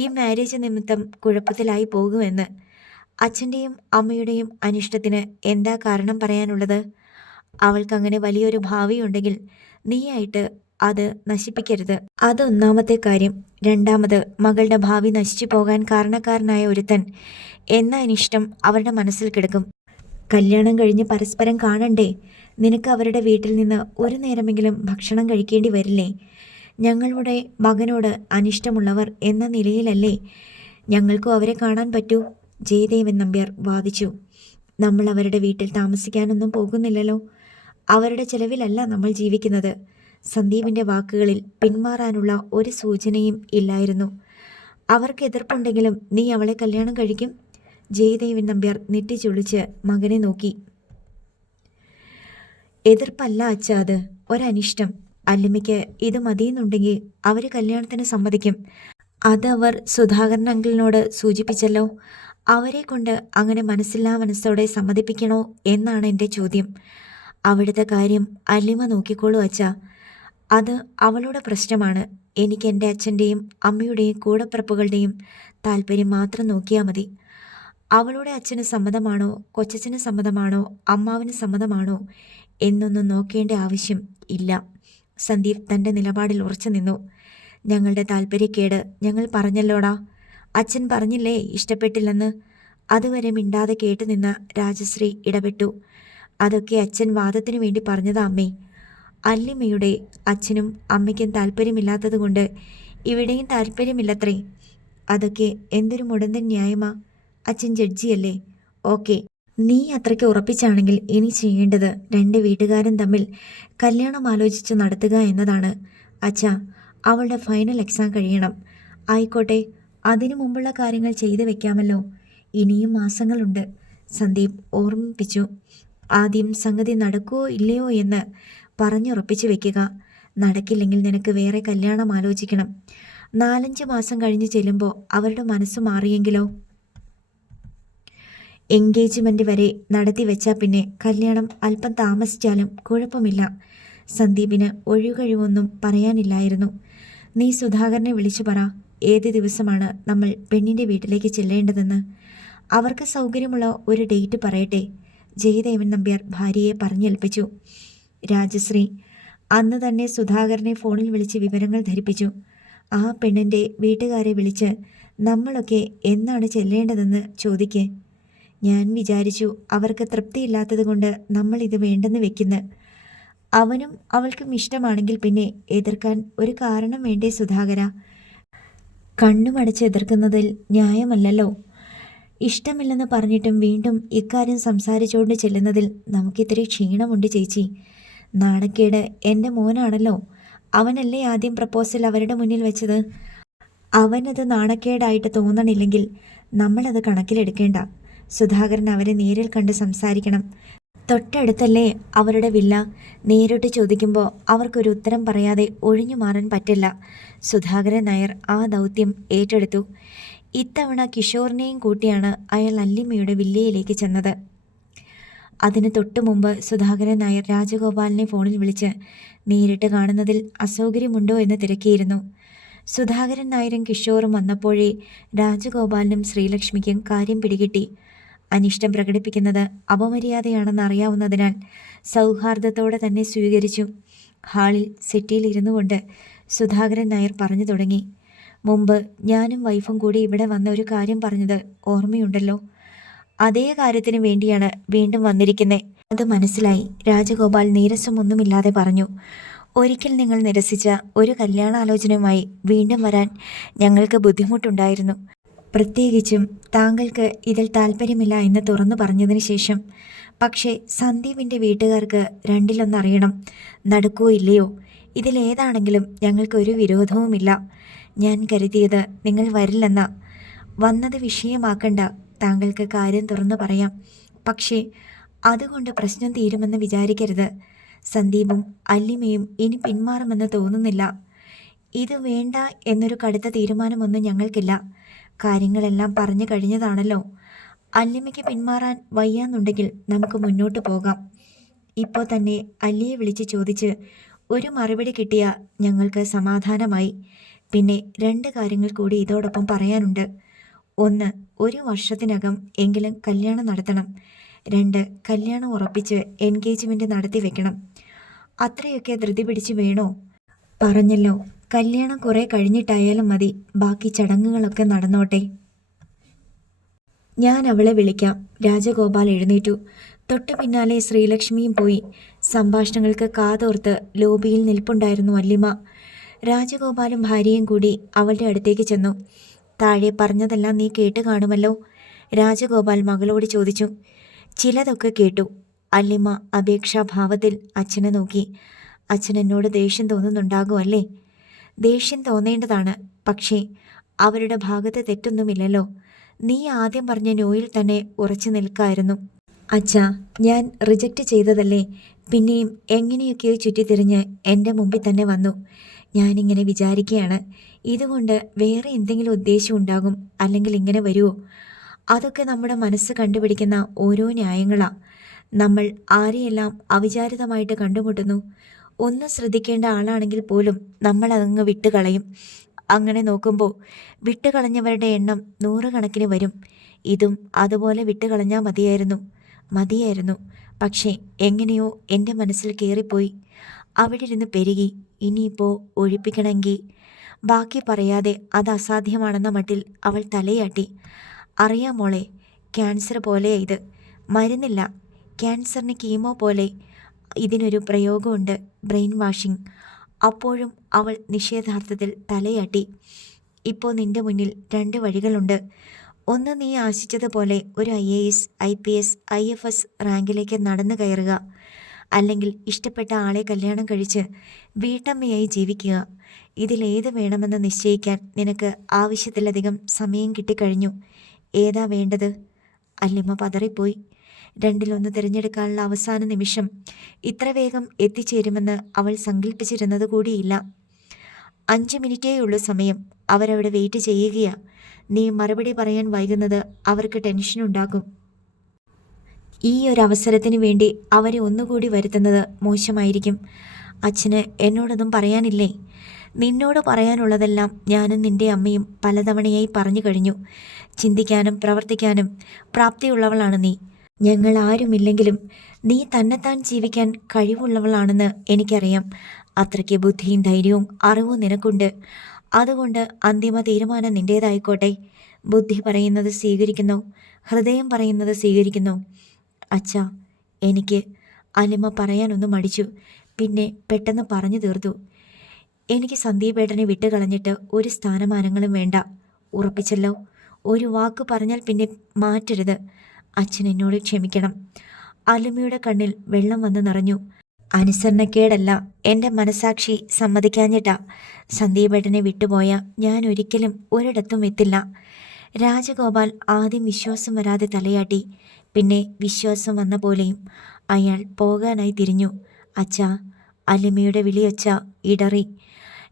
ഈ മാരേജ് നിമിത്തം കുഴപ്പത്തിലായി പോകുമെന്ന്. അച്ഛൻ്റെയും അമ്മയുടെയും അനിഷ്ടത്തിന് എന്താ കാരണം പറയാനുള്ളത്? അവൾക്കങ്ങനെ വലിയൊരു ഭാവിയുണ്ടെങ്കിൽ നീയായിട്ട് അത് നശിപ്പിക്കരുത്. അതൊന്നാമത്തെ കാര്യം. രണ്ടാമത്, മകളുടെ ഭാവി നശിച്ചു പോകാൻ കാരണക്കാരനായ ഒരുത്തൻ എന്ന അനിഷ്ടം അവരുടെ മനസ്സിൽ കിടക്കും. കല്യാണം കഴിഞ്ഞ് പരസ്പരം കാണണ്ടേ? നിനക്ക് അവരുടെ വീട്ടിൽ നിന്ന് ഒരു നേരമെങ്കിലും ഭക്ഷണം കഴിക്കേണ്ടി വരില്ലേ? ഞങ്ങളുടെ മകനോട് അനിഷ്ടമുള്ളവർ എന്ന നിലയിലല്ലേ ഞങ്ങൾക്കും അവരെ കാണാൻ പറ്റൂ? ജയദേവൻ നമ്പ്യാർ വാദിച്ചു. നമ്മൾ അവരുടെ വീട്ടിൽ താമസിക്കാനൊന്നും പോകുന്നില്ലല്ലോ. അവരുടെ ചെലവിലല്ല നമ്മൾ ജീവിക്കുന്നത്. സന്ദീപിൻ്റെ വാക്കുകളിൽ പിന്മാറാനുള്ള ഒരു സൂചനയും ഇല്ലായിരുന്നു. അവർക്ക് എതിർപ്പുണ്ടെങ്കിലും നീ അവളെ കല്യാണം കഴിക്കും? ജയദേവൻ നമ്പ്യാർ നെറ്റിച്ചൊളിച്ച് മകനെ നോക്കി. എതിർപ്പല്ല അച്ഛാ, അത് ഒരനിഷ്ടം. അല്ലിമ്മയ്ക്ക് ഇത് മതിയെന്നുണ്ടെങ്കിൽ അവർ കല്യാണത്തിന് സമ്മതിക്കും. അതവർ സുധാകരൻ അങ്കിളിനോട് സൂചിപ്പിച്ചല്ലോ. അവരെ കൊണ്ട് അങ്ങനെ മനസ്സില്ലാ മനസ്സോടെ സമ്മതിപ്പിക്കണോ എന്നാണ് എൻ്റെ ചോദ്യം. അവിടുത്തെ കാര്യം അല്ലിമ നോക്കിക്കോളൂ അച്ഛാ. അത് അവളുടെ പ്രശ്നമാണ്. എനിക്ക് എൻ്റെ അച്ഛൻ്റെയും അമ്മയുടെയും കൂടപ്പിറപ്പുകളുടെയും താല്പര്യം മാത്രം നോക്കിയാൽ മതി. അവളുടെ അച്ഛന് സമ്മതമാണോ, കൊച്ചച്ഛന് സമ്മതമാണോ, അമ്മാവിന് സമ്മതമാണോ എന്നൊന്നും നോക്കേണ്ട ആവശ്യം ഇല്ല. സന്ദീപ് തൻ്റെ നിലപാടിൽ ഉറച്ചു നിന്നു. ഞങ്ങളുടെ താല്പര്യക്കേട് ഞങ്ങൾ പറഞ്ഞല്ലോടാ. അച്ഛൻ പറഞ്ഞില്ലേ ഇഷ്ടപ്പെട്ടില്ലെന്ന്? അതുവരെ മിണ്ടാതെ കേട്ടുനിന്ന രാജശ്രീ ഇടപെട്ടു. അതൊക്കെ അച്ഛൻ വാദത്തിനു വേണ്ടി പറഞ്ഞതാ അമ്മേ. അല്ലിമ്മയുടെ അച്ഛനും അമ്മയ്ക്കും താല്പര്യമില്ലാത്തതുകൊണ്ട് ഇവിടെയും താല്പര്യമില്ലത്രേ. അതൊക്കെ എന്തൊരു മുടന്തൻ ന്യായമാ. അച്ഛൻ ജഡ്ജിയല്ലേ. ഓക്കെ, നീ അത്രയ്ക്ക് ഉറപ്പിച്ചാണെങ്കിൽ ഇനി ചെയ്യേണ്ടത് രണ്ട് വീട്ടുകാരും തമ്മിൽ കല്യാണം ആലോചിച്ച് നടത്തുക എന്നതാണ്. അച്ഛാ, അവളുടെ ഫൈനൽ എക്സാം കഴിയണം. ആയിക്കോട്ടെ, അതിനു മുമ്പുള്ള കാര്യങ്ങൾ ചെയ്തു വെക്കാമല്ലോ. ഇനിയും മാസങ്ങളുണ്ട്, സന്ദീപ് ഓർമ്മിപ്പിച്ചു. ആദ്യം സംഗതി നടക്കുമോ ഇല്ലയോ എന്ന് പറഞ്ഞുറപ്പിച്ചു വെക്കുക. നടക്കില്ലെങ്കിൽ നിനക്ക് വേറെ കല്യാണം ആലോചിക്കണം. 4-5 മാസം കഴിഞ്ഞ് ചെല്ലുമ്പോൾ അവരുടെ മനസ്സ് മാറിയെങ്കിലോ? എൻഗേജ്മെൻ്റ് വരെ നടത്തി വെച്ചാൽ പിന്നെ കല്യാണം അല്പം താമസിച്ചാലും കുഴപ്പമില്ല. സന്ദീപിന് ഒഴികഴിവൊന്നും പറയാനില്ലായിരുന്നു. നീ സുധാകരനെ വിളിച്ചു പറ, ഏത് ദിവസമാണ് നമ്മൾ പെണ്ണിൻ്റെ വീട്ടിലേക്ക് ചെല്ലേണ്ടതെന്ന്. അവർക്ക് സൗകര്യമുള്ള ഒരു ഡേറ്റ് പറയട്ടെ. ജയദേവൻ നമ്പ്യാർ ഭാര്യയെ പറഞ്ഞേൽപ്പിച്ചു. രാജശ്രീ അന്ന് തന്നെ സുധാകരനെ ഫോണിൽ വിളിച്ച് വിവരങ്ങൾ ധരിപ്പിച്ചു. ആ പെണ്ണിൻ്റെ വീട്ടുകാരെ വിളിച്ച് നമ്മളൊക്കെ എന്നാണ് ചെല്ലേണ്ടതെന്ന് ചോദിക്കേ. ഞാൻ വിചാരിച്ചു അവർക്ക് തൃപ്തിയില്ലാത്തത് കൊണ്ട് നമ്മളിത് വേണ്ടെന്ന് വെക്കുന്നു. അവനും അവൾക്കും ഇഷ്ടമാണെങ്കിൽ പിന്നെ എതിർക്കാൻ ഒരു കാരണം വേണ്ടേ സുധാകര? കണ്ണുമടച്ച് എതിർക്കുന്നതിൽ ന്യായമല്ലല്ലോ. ഇഷ്ടമില്ലെന്ന് പറഞ്ഞിട്ടും വീണ്ടും ഇക്കാര്യം സംസാരിച്ചുകൊണ്ട് ചെല്ലുന്നതിൽ നമുക്കിത്തിരി ക്ഷീണമുണ്ട് ചേച്ചി. നാണക്കേട് എൻ്റെ മോനാണല്ലോ. അവനല്ലേ ആദ്യം പ്രപ്പോസൽ അവരുടെ മുന്നിൽ വെച്ചത്. അവനത് നാണക്കേടായിട്ട് തോന്നണില്ലെങ്കിൽ നമ്മളത് കണക്കിലെടുക്കേണ്ട. സുധാകരൻ അവരെ നേരിൽ കണ്ട് സംസാരിക്കണം. തൊട്ടടുത്തല്ലേ അവരുടെ വില്ല. നേരിട്ട് ചോദിക്കുമ്പോൾ അവർക്കൊരു ഉത്തരം പറയാതെ ഒഴിഞ്ഞു മാറാൻ പറ്റില്ല. സുധാകരൻ നായർ ആ ദൗത്യം ഏറ്റെടുത്തു. ഇത്തവണ കിഷോറിനെയും കൂട്ടിയാണ് അയാൾ അല്ലിമ്മയുടെ വില്ലയിലേക്ക് ചെന്നത്. അതിന് തൊട്ടു മുമ്പ് സുധാകരൻ നായർ രാജഗോപാലിനെ ഫോണിൽ വിളിച്ച് നേരിട്ട് കാണുന്നതിൽ അസൗകര്യമുണ്ടോ എന്ന് തിരക്കിയിരുന്നു. സുധാകരൻ നായരും കിഷോറും വന്നപ്പോഴേ രാജഗോപാലിനും ശ്രീലക്ഷ്മിക്കും കാര്യം പിടികിട്ടി. അനിഷ്ടം പ്രകടിപ്പിക്കുന്നത് അപമര്യാദയാണെന്ന് അറിയാവുന്നതിനാൽ സൗഹാർദ്ദത്തോടെ തന്നെ സ്വീകരിച്ചു. ഹാളിൽ സെറ്റിയിൽ ഇരുന്നു കൊണ്ട് സുധാകരൻ നായർ പറഞ്ഞു തുടങ്ങി. മുമ്പ് ഞാനും വൈഫും കൂടി ഇവിടെ വന്ന ഒരു കാര്യം പറഞ്ഞത് ഓർമ്മയുണ്ടല്ലോ. അതേ കാര്യത്തിന് വേണ്ടിയാണ് വീണ്ടും വന്നിരിക്കുന്നത്. അത് മനസ്സിലായി. രാജഗോപാൽ നീരസമൊന്നുമില്ലാതെ പറഞ്ഞു. ഒരിക്കൽ നിങ്ങൾ നിരസിച്ച ഒരു കല്യാണാലോചനയുമായി വീണ്ടും വരാൻ ഞങ്ങൾക്ക് ബുദ്ധിമുട്ടുണ്ടായിരുന്നു. പ്രത്യേകിച്ചും താങ്കൾക്ക് ഇതിൽ താല്പര്യമില്ല എന്ന് തുറന്നു പറഞ്ഞതിന് ശേഷം. പക്ഷേ സന്ദീപിൻ്റെ വീട്ടുകാർക്ക് രണ്ടിലൊന്നറിയണം. നടക്കുമോ ഇല്ലയോ? ഇതിലേതാണെങ്കിലും ഞങ്ങൾക്കൊരു വിരോധവുമില്ല. ഞാൻ കരുതിയത് നിങ്ങൾ വരില്ലെന്നാ. വന്നത് വിഷയമാക്കണ്ട. താങ്കൾക്ക് കാര്യം തുറന്നു പറയാം. പക്ഷേ അതുകൊണ്ട് പ്രശ്നം തീരുമെന്ന് വിചാരിക്കരുത്. സന്ദീപും അല്ലിമയും ഇനി പിന്മാറുമെന്ന് തോന്നുന്നില്ല. ഇത് വേണ്ട എന്നൊരു കടുത്ത തീരുമാനമൊന്നും ഞങ്ങൾക്കില്ല. കാര്യങ്ങളെല്ലാം പറഞ്ഞു കഴിഞ്ഞതാണല്ലോ. അല്ലിമയ്ക്ക് പിന്മാറാൻ വയ്യാന്നുണ്ടെങ്കിൽ നമുക്ക് മുന്നോട്ട് പോകാം. ഇപ്പോൾ തന്നെ അല്ലിയെ വിളിച്ച് ചോദിച്ച് ഒരു മറുപടി കിട്ടിയ ഞങ്ങൾക്ക് സമാധാനമായി. പിന്നെ 2 കാര്യങ്ങൾ കൂടി ഇതോടൊപ്പം പറയാനുണ്ട്. 1, 1 വർഷത്തിനകം എങ്കിലും കല്യാണം നടത്തണം. 2, കല്യാണം ഉറപ്പിച്ച് എൻഗേജ്മെൻറ്റ് നടത്തി വെക്കണം. അത്രയൊക്കെ ധൃതി പിടിച്ച് വേണോ? പറഞ്ഞല്ലോ, കല്യാണം കുറേ കഴിഞ്ഞിട്ടായാലും മതി. ബാക്കി ചടങ്ങുകളൊക്കെ നടന്നോട്ടെ. ഞാൻ അവളെ വിളിക്കാം. രാജഗോപാൽ എഴുന്നേറ്റു. തൊട്ടു പിന്നാലെ ശ്രീലക്ഷ്മിയും പോയി. സംഭാഷണങ്ങൾക്ക് കാതോർത്ത് ലോബിയിൽ നിൽപ്പുണ്ടായിരുന്നു വല്യമ്മ. രാജഗോപാലും ഭാര്യയും കൂടി അവളുടെ അടുത്തേക്ക് ചെന്നു. താഴെ പറഞ്ഞതെല്ലാം നീ കേട്ട് കാണുമല്ലോ? രാജഗോപാൽ മകളോട് ചോദിച്ചു. ചിലതൊക്കെ കേട്ടു. വല്യമ്മ അപേക്ഷാഭാവത്തിൽ അച്ഛനെ നോക്കി. അച്ഛൻ എന്നോട് ദേഷ്യം തോന്നുന്നുണ്ടാകുമല്ലേ? ദേഷ്യം തോന്നേണ്ടതാണ്. പക്ഷേ അവരുടെ ഭാഗത്ത് തെറ്റൊന്നുമില്ലല്ലോ. നീ ആദ്യം പറഞ്ഞ നോയിൽ തന്നെ ഉറച്ചു നിൽക്കായിരുന്നു. അച്ഛാ, ഞാൻ റിജക്റ്റ് ചെയ്തതല്ലേ? പിന്നെയും എങ്ങനെയൊക്കെയോ ചുറ്റിത്തിരിഞ്ഞ് എൻ്റെ മുമ്പിൽ തന്നെ വന്നു. ഞാനിങ്ങനെ വിചാരിക്കുകയാണ്, ഇതുകൊണ്ട് വേറെ എന്തെങ്കിലും ഉദ്ദേശം ഉണ്ടാകും, അല്ലെങ്കിൽ ഇങ്ങനെ വരുമോ? അതൊക്കെ നമ്മുടെ മനസ്സ് കണ്ടുപിടിക്കുന്ന ഓരോ ന്യായങ്ങളാ. നമ്മൾ ആരെയെല്ലാം അവിചാരിതമായിട്ട് കണ്ടുമുട്ടുന്നു. ഒന്നും ശ്രദ്ധിക്കേണ്ട ആളാണെങ്കിൽ പോലും നമ്മൾ അതങ്ങ് വിട്ടുകളയും. അങ്ങനെ നോക്കുമ്പോൾ വിട്ടുകളഞ്ഞവരുടെ എണ്ണം 100 കണക്കിന് വരും. ഇതും അതുപോലെ വിട്ടുകളഞ്ഞാൽ മതിയായിരുന്നു. പക്ഷേ എങ്ങനെയോ എൻ്റെ മനസ്സിൽ കയറിപ്പോയി. അവിടെ ഇരുന്ന് പെരുകി. ഇനിയിപ്പോൾ ഒഴിപ്പിക്കണമെങ്കിൽ. ബാക്കി പറയാതെ അത് അസാധ്യമാണെന്ന മട്ടിൽ അവൾ തലയാട്ടി. അറിയാം മോളെ, ക്യാൻസർ പോലെയാ ഇത്. മരുന്നില്ല. ക്യാൻസറിന് കീമോ പോലെ ഇതിനൊരു പ്രയോഗമുണ്ട്, ബ്രെയിൻ വാഷിംഗ്. അപ്പോഴും അവൾ നിഷേധാർത്ഥത്തിൽ തലയാട്ടി. ഇപ്പോൾ നിന്റെ മുന്നിൽ 2 വഴികളുണ്ട്. ഒന്ന്, നീ ആശിച്ചതുപോലെ ഒരു IAS, IPS, IFS റാങ്കിലേക്ക് നടന്നു കയറുക. അല്ലെങ്കിൽ ഇഷ്ടപ്പെട്ട ആളെ കല്യാണം കഴിച്ച് വീട്ടമ്മയായി ജീവിക്കുക. ഇതിലേത് വേണമെന്ന് നിശ്ചയിക്കാൻ നിനക്ക് ആവശ്യത്തിലധികം സമയം കിട്ടിക്കഴിഞ്ഞു. ഏതാ വേണ്ടത്? അല്ലിമ്മ പതറിപ്പോയി. 2-1 തിരഞ്ഞെടുക്കാനുള്ള അവസാന നിമിഷം ഇത്ര വേഗം എത്തിച്ചേരുമെന്ന് അവൾ സങ്കല്പിച്ചിരുന്നത് കൂടിയില്ല. 5 മിനിറ്റേയുള്ളൂ സമയം. അവരവിടെ വെയിറ്റ് ചെയ്യുകയാ. നീ മറുപടി പറയാൻ വൈകുന്നത് അവർക്ക് ടെൻഷനുണ്ടാക്കും. ഈ ഒരു അവസരത്തിന് വേണ്ടി അവരെ ഒന്നുകൂടി വരുത്തുന്നത് മോശമായിരിക്കും. അച്ഛന് എന്നോടൊന്നും പറയാനില്ലേ? നിന്നോട് പറയാനുള്ളതെല്ലാം ഞാനും നിന്റെ അമ്മയും പലതവണയായി പറഞ്ഞു കഴിഞ്ഞു. ചിന്തിക്കാനും പ്രവർത്തിക്കാനും പ്രാപ്തിയുള്ളവളാണ് നീ. ഞങ്ങൾ ആരുമില്ലെങ്കിലും നീ തന്നെത്താൻ ജീവിക്കാൻ കഴിവുള്ളവളാണെന്ന് എനിക്കറിയാം. അത്രയ്ക്ക് ബുദ്ധിയും ധൈര്യവും അറിവും നിനക്കുണ്ട്. അതുകൊണ്ട് അന്തിമ തീരുമാനം നിൻ്റേതായിക്കോട്ടെ. ബുദ്ധി പറയുന്നത് സ്വീകരിക്കുന്നോ? ഹൃദയം പറയുന്നത് സ്വീകരിക്കുന്നോ? അച്ഛാ, എനിക്ക് അലിമ പറയാനൊന്നും മടിച്ചു. പിന്നെ പെട്ടെന്ന് പറഞ്ഞു തീർത്തു. എനിക്ക് സന്ദീപേട്ടനെ വിട്ടുകളഞ്ഞിട്ട് ഒരു സ്ഥാനമാനങ്ങളും വേണ്ട. ഉറപ്പിച്ചല്ലോ? ഒരു വാക്ക് പറഞ്ഞാൽ പിന്നെ മാറ്റരുത്. അച്ഛൻ എന്നോട് ക്ഷമിക്കണം. അലിമയുടെ കണ്ണിൽ വെള്ളം വന്ന് നിറഞ്ഞു. അനുസരണക്കേടല്ല, എൻ്റെ മനസാക്ഷി സമ്മതിക്കാഞ്ഞിട്ടാ. സന്ദീപേട്ടനെ വിട്ടുപോയ ഞാൻ ഒരിക്കലും ഒരിടത്തും എത്തില്ല. രാജഗോപാൽ ആദ്യം വിശ്വാസം വരാതെ തലയാട്ടി. പിന്നെ വിശ്വാസം വന്ന പോലെയും അയാൾ പോകാനായി തിരിഞ്ഞു. അച്ഛാ, അലിമയുടെ വിളിയൊച്ച ഇടറി.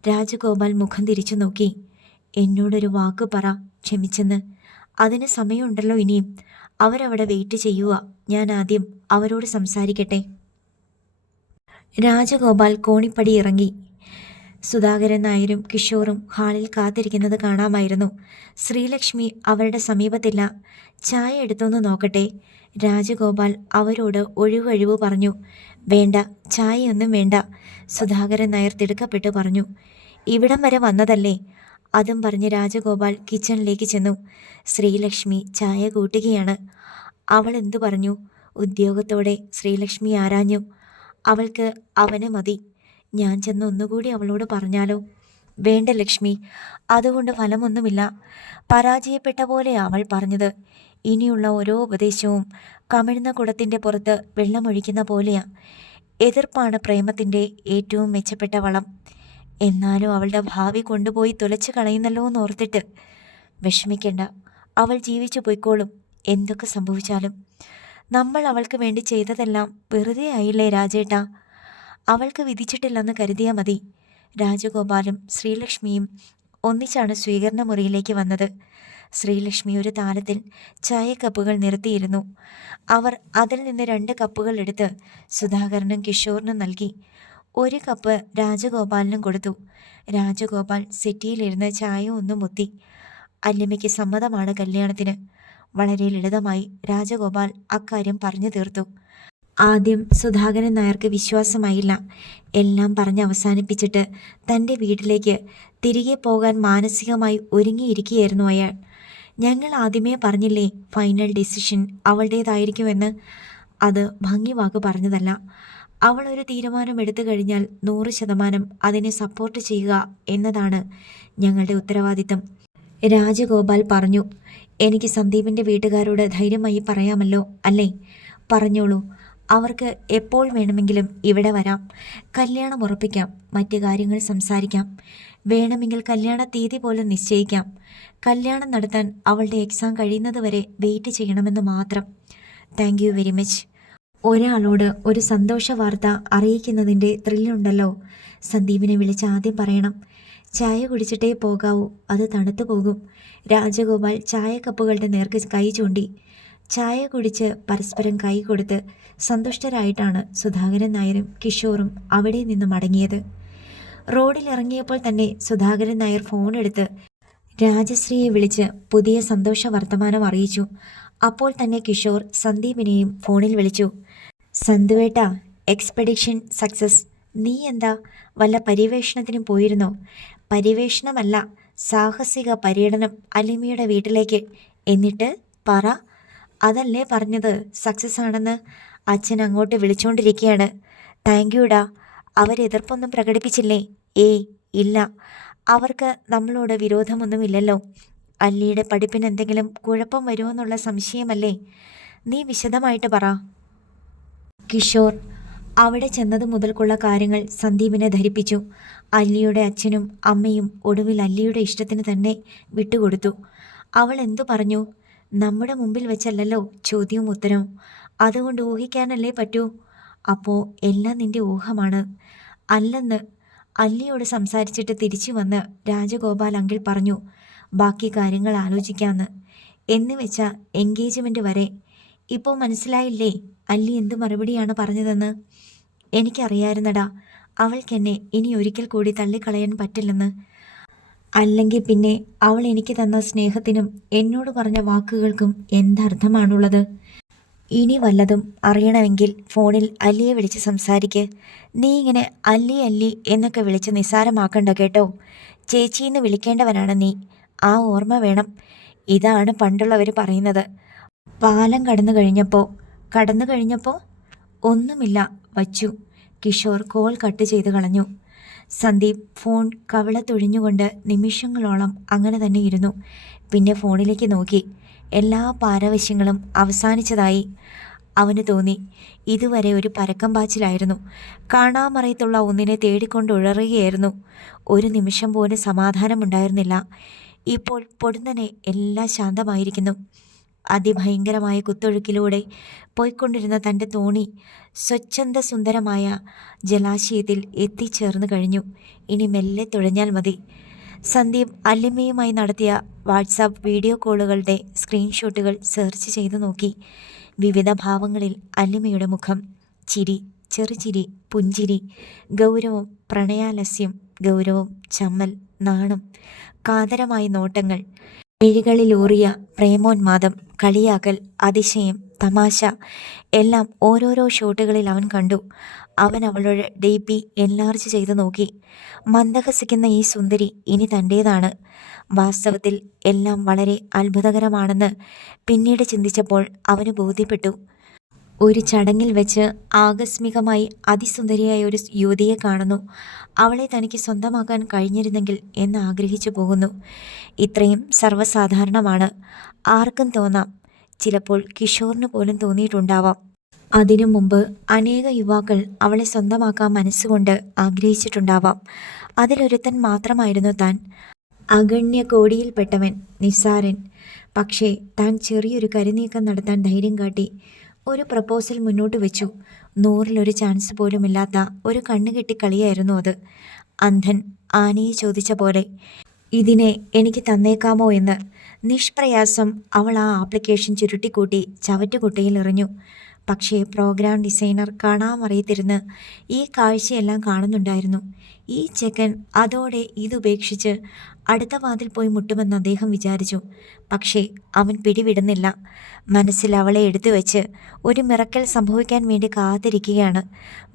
രാജഗോപാൽ മുഖം തിരിച്ചു നോക്കി. എന്നോടൊരു വാക്ക് പറ, ക്ഷമിച്ചെന്ന്. അതിന് സമയമുണ്ടല്ലോ ഇനിയും. അവരവിടെ വെയിറ്റ് ചെയ്യുക. ഞാൻ ആദ്യം അവരോട് സംസാരിക്കട്ടെ. രാജഗോപാൽ കോണിപ്പടി ഇറങ്ങി. സുധാകരൻ നായരും കിഷോറും ഹാളിൽ കാത്തിരിക്കുന്നത് കാണാമായിരുന്നു. ശ്രീലക്ഷ്മി അവരുടെ സമീപത്തില്ല. ചായ എടുത്തൊന്ന് നോക്കട്ടെ? രാജഗോപാൽ അവരോട് ഒഴിവൊഴിവ് പറഞ്ഞു. വേണ്ട, ചായയൊന്നും വേണ്ട, സുധാകരൻ നായർ തിടുക്കപ്പെട്ട് പറഞ്ഞു. ഇവിടം വരെ വന്നതല്ലേ? അതും പറഞ്ഞ് രാജഗോപാൽ കിച്ചണിലേക്ക് ചെന്നു. ശ്രീലക്ഷ്മി ചായ കൂട്ടുകയാണ്. അവൾ എന്തു പറഞ്ഞു? ഉദ്യോഗത്തോടെ ശ്രീലക്ഷ്മി ആരാഞ്ഞു. അവൾക്ക് അവനെ മതി. ഞാൻ ചെന്ന് ഒന്നുകൂടി അവളോട് പറഞ്ഞാലോ? വേണ്ട ലക്ഷ്മി, അതുകൊണ്ട് ഫലമൊന്നുമില്ല. പരാജയപ്പെട്ട പോലെ അവൾ പറഞ്ഞത്. ഇനിയുള്ള ഓരോ ഉപദേശവും കമിഴ്ന്ന കുടത്തിൻ്റെ പുറത്ത് വെള്ളമൊഴിക്കുന്ന പോലെയാ. എതിർപ്പാണ് പ്രേമത്തിൻ്റെ ഏറ്റവും മെച്ചപ്പെട്ട വളം. എന്നാലും അവളുടെ ഭാവി കൊണ്ടുപോയി തുലച്ചു കളയുന്നല്ലോ എന്നോർത്തിട്ട്. വിഷമിക്കേണ്ട, അവൾ ജീവിച്ചു പോയിക്കോളും. എന്തൊക്കെ സംഭവിച്ചാലും നമ്മൾ അവൾക്ക് വേണ്ടി ചെയ്തതെല്ലാം വെറുതെ ആയില്ലേ രാജേട്ടാ? അവൾക്ക് വിധിച്ചിട്ടില്ലെന്ന് കരുതിയാൽ മതി. രാജഗോപാലും ശ്രീലക്ഷ്മിയും ഒന്നിച്ചാണ് സ്വീകരണ മുറിയിലേക്ക് വന്നത്. ശ്രീലക്ഷ്മി ഒരു താലത്തിൽ ചായക്കപ്പുകൾ നിരത്തിയിരുന്നു. അവർ അതിൽ നിന്ന് 2 കപ്പുകൾ എടുത്ത് സുധാകരനും കിഷോറിനും നൽകി. 1 കപ്പ് രാജഗോപാലിനും കൊടുത്തു. രാജഗോപാൽ സെറ്റിയിലിരുന്ന് ചായ ഒന്നും മുത്തി. അല്ലിമയ്ക്ക് സമ്മതമാണ് കല്യാണത്തിന്. വളരെ ലളിതമായി രാജഗോപാൽ അക്കാര്യം പറഞ്ഞു തീർത്തു. ആദ്യം സുധാകരൻ നായർക്ക് വിശ്വാസമായില്ല. എല്ലാം പറഞ്ഞ് അവസാനിപ്പിച്ചിട്ട് തൻ്റെ വീട്ടിലേക്ക് തിരികെ പോകാൻ മാനസികമായി ഒരുങ്ങിയിരിക്കുകയായിരുന്നു അയാൾ. ഞങ്ങൾ ആദ്യമേ പറഞ്ഞില്ലേ ഫൈനൽ ഡിസിഷൻ അവളുടേതായിരിക്കുമെന്ന്. അത് ഭംഗി വാക്ക് പറഞ്ഞതല്ല. അവൾ ഒരു തീരുമാനം എടുത്തു കഴിഞ്ഞാൽ 100% അതിനെ സപ്പോർട്ട് ചെയ്യുക എന്നതാണ് ഞങ്ങളുടെ ഉത്തരവാദിത്തം. രാജഗോപാൽ പറഞ്ഞു. എനിക്ക് സന്ദീപിൻ്റെ വീട്ടുകാരോട് ധൈര്യമായി പറയാമല്ലോ അല്ലേ? പറഞ്ഞോളൂ. അവർക്ക് എപ്പോൾ വേണമെങ്കിലും ഇവിടെ വരാം. കല്യാണം ഉറപ്പിക്കാം, മറ്റു കാര്യങ്ങൾ സംസാരിക്കാം. വേണമെങ്കിൽ കല്യാണ തീയതി പോലും നിശ്ചയിക്കാം. കല്യാണം നടത്താൻ അവളുടെ എക്സാം കഴിയുന്നത് വരെ വെയിറ്റ് ചെയ്യണമെന്ന് മാത്രം. Thank you very much. ഒരാളോട് ഒരു സന്തോഷ വാർത്ത അറിയിക്കുന്നതിൻ്റെ ത്രില്ലുണ്ടല്ലോ. സന്ദീപിനെ വിളിച്ച് ആദ്യം പറയണം. ചായ കുടിച്ചിട്ടേ പോകാവൂ, അത് തണുത്തു പോകും. രാജഗോപാൽ ചായക്കപ്പുകളുടെ നേർക്ക് കൈ ചൂണ്ടി. ചായ കുടിച്ച് പരസ്പരം കൈ കൊടുത്ത് സന്തുഷ്ടരായിട്ടാണ് സുധാകരൻ നായരും കിഷോറും അവിടെ നിന്ന് മടങ്ങിയത്. റോഡിലിറങ്ങിയപ്പോൾ തന്നെ സുധാകരൻ നായർ ഫോണെടുത്ത് രാജശ്രീയെ വിളിച്ച് പുതിയ സന്തോഷ വർത്തമാനം അറിയിച്ചു. അപ്പോൾ തന്നെ കിഷോർ സന്ദീപിനെയും ഫോണിൽ വിളിച്ചു. സന്തുവേട്ടാ, എക്സ്പെഡിഷൻ സക്സസ്. നീ എന്താ വല്ല പര്യവേഷണത്തിനും പോയിരുന്നോ? പര്യവേഷണമല്ല, സാഹസിക പര്യടനം അലിമയുടെ വീട്ടിലേക്ക്. എന്നിട്ട് പറ. അതല്ലേ പറഞ്ഞത് സക്സസ് ആണെന്ന്. അച്ഛൻ അങ്ങോട്ട് വിളിച്ചുകൊണ്ടിരിക്കുകയാണ്. താങ്ക് യുടാ. അവരെതിർപ്പൊന്നും പ്രകടിപ്പിച്ചില്ലേ? ഏയ് ഇല്ല. അവർക്ക് നമ്മളോട് വിരോധമൊന്നുമില്ലല്ലോ. അല്ലിയുടെ പഠിപ്പിന് എന്തെങ്കിലും കുഴപ്പം വരുമോന്നുള്ള സംശയമല്ലേ? നീ വിശദമായിട്ട് പറ. കിഷോർ അവിടെ ചെന്നത് മുതൽക്കുള്ള കാര്യങ്ങൾ സന്ദീപിനെ ധരിപ്പിച്ചു. അല്ലിയുടെ അച്ഛനും അമ്മയും ഒടുവിൽ അല്ലിയുടെ ഇഷ്ടത്തിന് തന്നെ വിട്ടുകൊടുത്തു. അവൾ എന്തു പറഞ്ഞു? നമ്മുടെ മുമ്പിൽ വെച്ചല്ലല്ലോ ചോദ്യവും ഉത്തരവും. അതുകൊണ്ട് ഊഹിക്കാനല്ലേ പറ്റൂ. അപ്പോൾ എല്ലാം നിന്റെ ഊഹമാണ്. അല്ലെന്ന് അല്ലിയോട് സംസാരിച്ചിട്ട് തിരിച്ചു വന്ന് രാജഗോപാൽ അങ്കിൾ പറഞ്ഞു. ബാക്കി കാര്യങ്ങൾ ആലോചിക്കാമെന്ന്. എന്ന് വെച്ചാൽ എൻഗേജ്മെൻറ്റ് വരെ. ഇപ്പോൾ മനസ്സിലായില്ലേ അല്ലി എന്ത് മറുപടിയാണ് പറഞ്ഞതെന്ന്? എനിക്കറിയായിരുന്നടാ അവൾക്കെന്നെ ഇനി ഒരിക്കൽ കൂടി തള്ളിക്കളയാൻ പറ്റില്ലെന്ന്. അല്ലെങ്കിൽ പിന്നെ അവൾ എനിക്ക് തന്ന സ്നേഹത്തിനും എന്നോട് പറഞ്ഞ വാക്കുകൾക്കും എന്തർത്ഥമാണുള്ളത്? ഇനി വല്ലതും അറിയണമെങ്കിൽ ഫോണിൽ അല്ലിയെ വിളിച്ച് സംസാരിക്ക്. നീ ഇങ്ങനെ അല്ലി അല്ലി എന്നൊക്കെ വിളിച്ച് നിസ്സാരമാക്കണ്ട കേട്ടോ. ചേച്ചിന്ന് വിളിക്കേണ്ടവനാണ് നീ. ആ ഓർമ്മ വേണം. ഇതാണ് പണ്ടുള്ളവർ പറയുന്നത്. പാലം കടന്നു കഴിഞ്ഞപ്പോൾ ഒന്നുമില്ല വച്ചു. കിഷോർ കോൾ കട്ട് ചെയ്ത് കളഞ്ഞു. സന്ദീപ് ഫോൺ കവിളത്തൊഴിഞ്ഞുകൊണ്ട് നിമിഷങ്ങളോളം അങ്ങനെ തന്നെ ഇരുന്നു. പിന്നെ ഫോണിലേക്ക് നോക്കി. എല്ലാ പാരവശ്യങ്ങളും അവസാനിച്ചതായി അവന് തോന്നി. ഇതുവരെ ഒരു പരക്കം പാച്ചിലായിരുന്നു. കാണാമറയത്തുള്ള ഒന്നിനെ തേടിക്കൊണ്ടുഴറുകയായിരുന്നു. ഒരു നിമിഷം പോലും സമാധാനമുണ്ടായിരുന്നില്ല. ഇപ്പോൾ പൊടുന്നനെ എല്ലാം ശാന്തമായിരിക്കുന്നു. അതിഭയങ്കരമായ കുത്തൊഴുക്കിലൂടെ പോയിക്കൊണ്ടിരുന്ന തൻ്റെ തോണി സ്വച്ഛന്ദ സുന്ദരമായ ജലാശയത്തിൽ എത്തിച്ചേർന്നു കഴിഞ്ഞു. ഇനി മെല്ലെ തുഴഞ്ഞാൽ മതി. സന്ദീപ് അല്ലിമയുമായി നടത്തിയ വാട്സാപ്പ് വീഡിയോ കോളുകളുടെ സ്ക്രീൻഷോട്ടുകൾ സെർച്ച് ചെയ്തു നോക്കി. വിവിധ ഭാവങ്ങളിൽ അല്ലിമയുടെ മുഖം. ചിരി, ചെറുചിരി, പുഞ്ചിരി, ഗൗരവം, പ്രണയാലസ്യം, ഗൗരവം, ചമ്മൽ, നാണം, കാതരമായ നോട്ടങ്ങൾ, മിഴികളിലൂറിയ പ്രേമോന്മാദം, കളിയാക്കൽ, അതിശയം, തമാശ എല്ലാം ഓരോരോ ഷോട്ടുകളിൽ അവൻ കണ്ടു. അവൻ അവളുടെ DP എൻലാർജ് ചെയ്ത് നോക്കി. മന്ദഹസിക്കുന്ന ഈ സുന്ദരി ഇനി തൻ്റേതാണ്. വാസ്തവത്തിൽ എല്ലാം വളരെ അത്ഭുതകരമാണെന്ന് പിന്നീട് ചിന്തിച്ചപ്പോൾ അവന് ബോധ്യപ്പെട്ടു. ഒരു ചടങ്ങിൽ വെച്ച് ആകസ്മികമായി അതിസുന്ദരിയായ ഒരു യുവതിയെ കാണുന്നു. അവളെ തനിക്ക് സ്വന്തമാക്കാൻ കഴിഞ്ഞിരുന്നെങ്കിൽ എന്ന് ആഗ്രഹിച്ചു പോകുന്നു. ഇത്രയും സർവ്വസാധാരണമാണ്. ആർക്കും തോന്നാം. ചിലപ്പോൾ കിഷോറിന് പോലും തോന്നിയിട്ടുണ്ടാവാം. അതിനു മുമ്പ് അനേക യുവാക്കൾ അവളെ സ്വന്തമാക്കാൻ മനസ്സുകൊണ്ട് ആഗ്രഹിച്ചിട്ടുണ്ടാവാം. അതിലൊരുത്തൻ മാത്രമായിരുന്നു താൻ. അഗണ്യ കോടിയിൽപ്പെട്ടവൻ, നിസ്സാരൻ. പക്ഷേ താൻ ചെറിയൊരു കരുനീക്കം നടത്താൻ ധൈര്യം കാട്ടി. ഒരു പ്രപ്പോസൽ മുന്നോട്ട് വെച്ചു. 100-1 ചാൻസ് പോലുമില്ലാത്ത ഒരു കണ്ണുകെട്ടി കളിയായിരുന്നു അത്. അന്ധൻ ആനയെ ചോദിച്ച പോലെ. ഇതിനെ എനിക്ക് തന്നേക്കാമോ എന്ന്. നിഷ്പ്രയാസം അവൾ ആ ആപ്ലിക്കേഷൻ ചുരുട്ടിക്കൂട്ടി ചവറ്റുകുട്ടയിൽ എറിഞ്ഞു. പക്ഷേ പ്രോഗ്രാം ഡിസൈനർ കാണാമറിയത്തിരുന്ന് ഈ കാഴ്ചയെല്ലാം കാണുന്നുണ്ടായിരുന്നു. ഈ ചെക്കൻ അതോടെ ഇതുപേക്ഷിച്ച് അടുത്ത വാതിൽ പോയി മുട്ടുമെന്ന് അദ്ദേഹം വിചാരിച്ചു. പക്ഷേ അവൻ പിടിവിടുന്നില്ല. മനസ്സിൽ അവളെ എടുത്തു വെച്ച് ഒരു മിറക്കൽ സംഭവിക്കാൻ വേണ്ടി കാത്തിരിക്കുകയാണ്.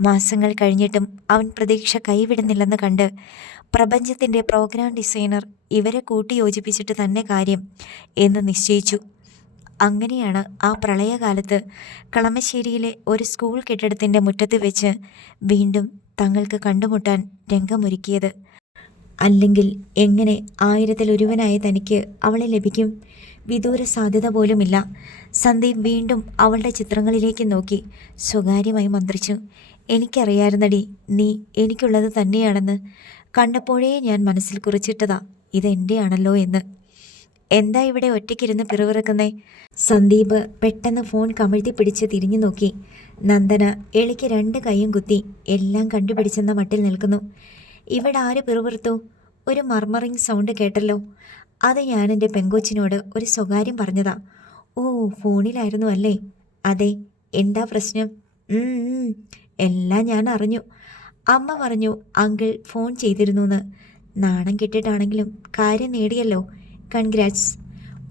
മാസങ്ങൾ കഴിഞ്ഞിട്ടും അവൻ പ്രതീക്ഷ കൈവിടുന്നില്ലെന്ന് കണ്ട് പ്രപഞ്ചത്തിൻ്റെ പ്രോഗ്രാം ഡിസൈനർ ഇവരെ കൂട്ടിയോജിപ്പിച്ചിട്ട് തന്നെ കാര്യം എന്ന് നിശ്ചയിച്ചു. അങ്ങനെയാണ് ആ പ്രളയകാലത്ത് കളമശ്ശേരിയിലെ ഒരു സ്കൂൾ കെട്ടിടത്തിൻ്റെ മുറ്റത്ത് വെച്ച് വീണ്ടും തങ്ങൾക്ക് കണ്ടുമുട്ടാൻ രംഗമൊരുക്കിയത്. അല്ലെങ്കിൽ എങ്ങനെ 1000-ൽ-1 തനിക്ക് അവളെ ലഭിക്കും? വിദൂര സാധ്യത പോലുമില്ല. സന്ദീപ് വീണ്ടും അവളുടെ ചിത്രങ്ങളിലേക്ക് നോക്കി സ്വകാര്യമായി മന്ത്രിച്ചു. എനിക്കറിയായിരുന്നടി നീ എനിക്കുള്ളത് തന്നെയാണെന്ന്. കണ്ടപ്പോഴേ ഞാൻ മനസ്സിൽ കുറിച്ചിട്ടതാ ഇതെൻ്റെയാണല്ലോ എന്ന്. എന്താ ഇവിടെ ഒറ്റയ്ക്കിരുന്ന് പിറുപിറുക്കുന്നേ? സന്ദീപ് പെട്ടെന്ന് ഫോൺ കമിഴ്ത്തി പിടിച്ച് തിരിഞ്ഞു നോക്കി. നന്ദന എളിക്ക് 2 കൈയും കുത്തി എല്ലാം കണ്ടുപിടിച്ചെന്ന മട്ടിൽ നിൽക്കുന്നു. ഇവിടെ ആര് പിറുപിറുത്തു? ഒരു മർമറിങ് സൗണ്ട് കേട്ടല്ലോ. അത് ഞാൻ എൻ്റെ പെങ്കൊച്ചിനോട് ഒരു സ്വകാര്യം പറഞ്ഞതാ. ഓ, ഫോണിലായിരുന്നു അല്ലേ? അതെ. എന്താ പ്രശ്നം? എല്ലാം ഞാൻ അറിഞ്ഞു. അമ്മ പറഞ്ഞു അങ്കിൾ ഫോൺ ചെയ്തിരുന്നുവെന്ന്. നാണം കെട്ടിട്ടാണെങ്കിലും കാര്യം നേടിയല്ലോ. കൺഗ്രാറ്റ്സ്.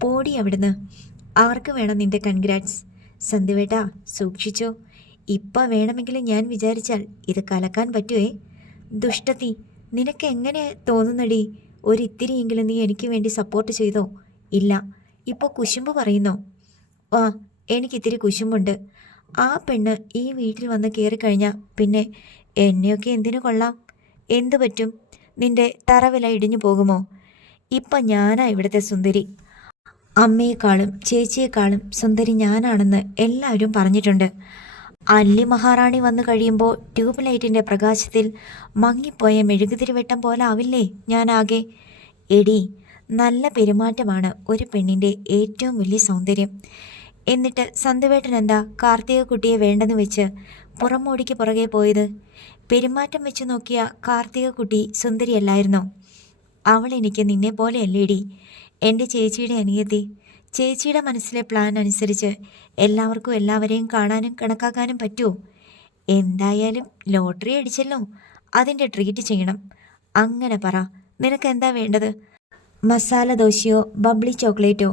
പോടി അവിടുന്ന്. ആർക്ക് വേണം നിന്റെ കൺഗ്രാറ്റ്സ്? സന്ദീപേട്ടാ സൂക്ഷിച്ചോ. ഇപ്പം വേണമെങ്കിലും ഞാൻ വിചാരിച്ചാൽ ഇത് കലക്കാൻ പറ്റുമേ. ദുഷ്ടത്തി, നിനക്ക് എങ്ങനെ തോന്നുന്നടി? ഒരിത്തിരിയെങ്കിലും നീ എനിക്ക് വേണ്ടി സപ്പോർട്ട് ചെയ്തോ? ഇല്ല. ഇപ്പോൾ കുശുമ്പ് പറയുന്നോ? ആ, എനിക്കിത്തിരി കുശുമ്പുണ്ട്. ആ പെണ്ണ് ഈ വീട്ടിൽ വന്ന് കയറിക്കഴിഞ്ഞാൽ പിന്നെ എന്നെയൊക്കെ എന്തിനു കൊള്ളാം? എന്തു പറ്റും? നിന്റെ തറവില ഇടിഞ്ഞു പോകുമോ? ഇപ്പം ഞാനാ ഇവിടുത്തെ സുന്ദരി. അമ്മയെക്കാളും ചേച്ചിയെക്കാളും സുന്ദരി ഞാനാണെന്ന് എല്ലാവരും പറഞ്ഞിട്ടുണ്ട്. അല്ലി മഹാറാണി വന്നു കഴിയുമ്പോൾ ട്യൂബ് ലൈറ്റിൻ്റെ പ്രകാശത്തിൽ മങ്ങിപ്പോയ മെഴുകുതിരിവെട്ടം പോലെ ആവില്ലേ ഞാനാകെ? എടി, നല്ല പെരുമാറ്റമാണ് ഒരു പെണ്ണിൻ്റെ ഏറ്റവും വലിയ സൗന്ദര്യം. എന്നിട്ട് സന്ദീപേട്ടൻ എന്താ കാർത്തിക കുട്ടിയെ വേണ്ടെന്ന് വെച്ച് പുറമോടിക്ക് പുറകെ പോയത്? പെരുമാറ്റം വെച്ച് നോക്കിയ കാർത്തിക കുട്ടി സുന്ദരിയല്ലായിരുന്നോ? അവൾ എനിക്ക് നിന്നെ പോലെയല്ലേടി, എൻ്റെ ചേച്ചിയുടെ അനിയത്തി. ചേച്ചിയുടെ മനസ്സിലെ പ്ലാൻ അനുസരിച്ച് എല്ലാവർക്കും എല്ലാവരെയും കാണാനും കണക്കാക്കാനും പറ്റുമോ? എന്തായാലും ലോട്ടറി അടിച്ചല്ലോ, അതിൻ്റെ ട്രീറ്റ് ചെയ്യണം. അങ്ങനെ പറ, നിനക്ക് എന്താ വേണ്ടത്? മസാല ദോശയോ ബബ്ലി ചോക്ലേറ്റോ?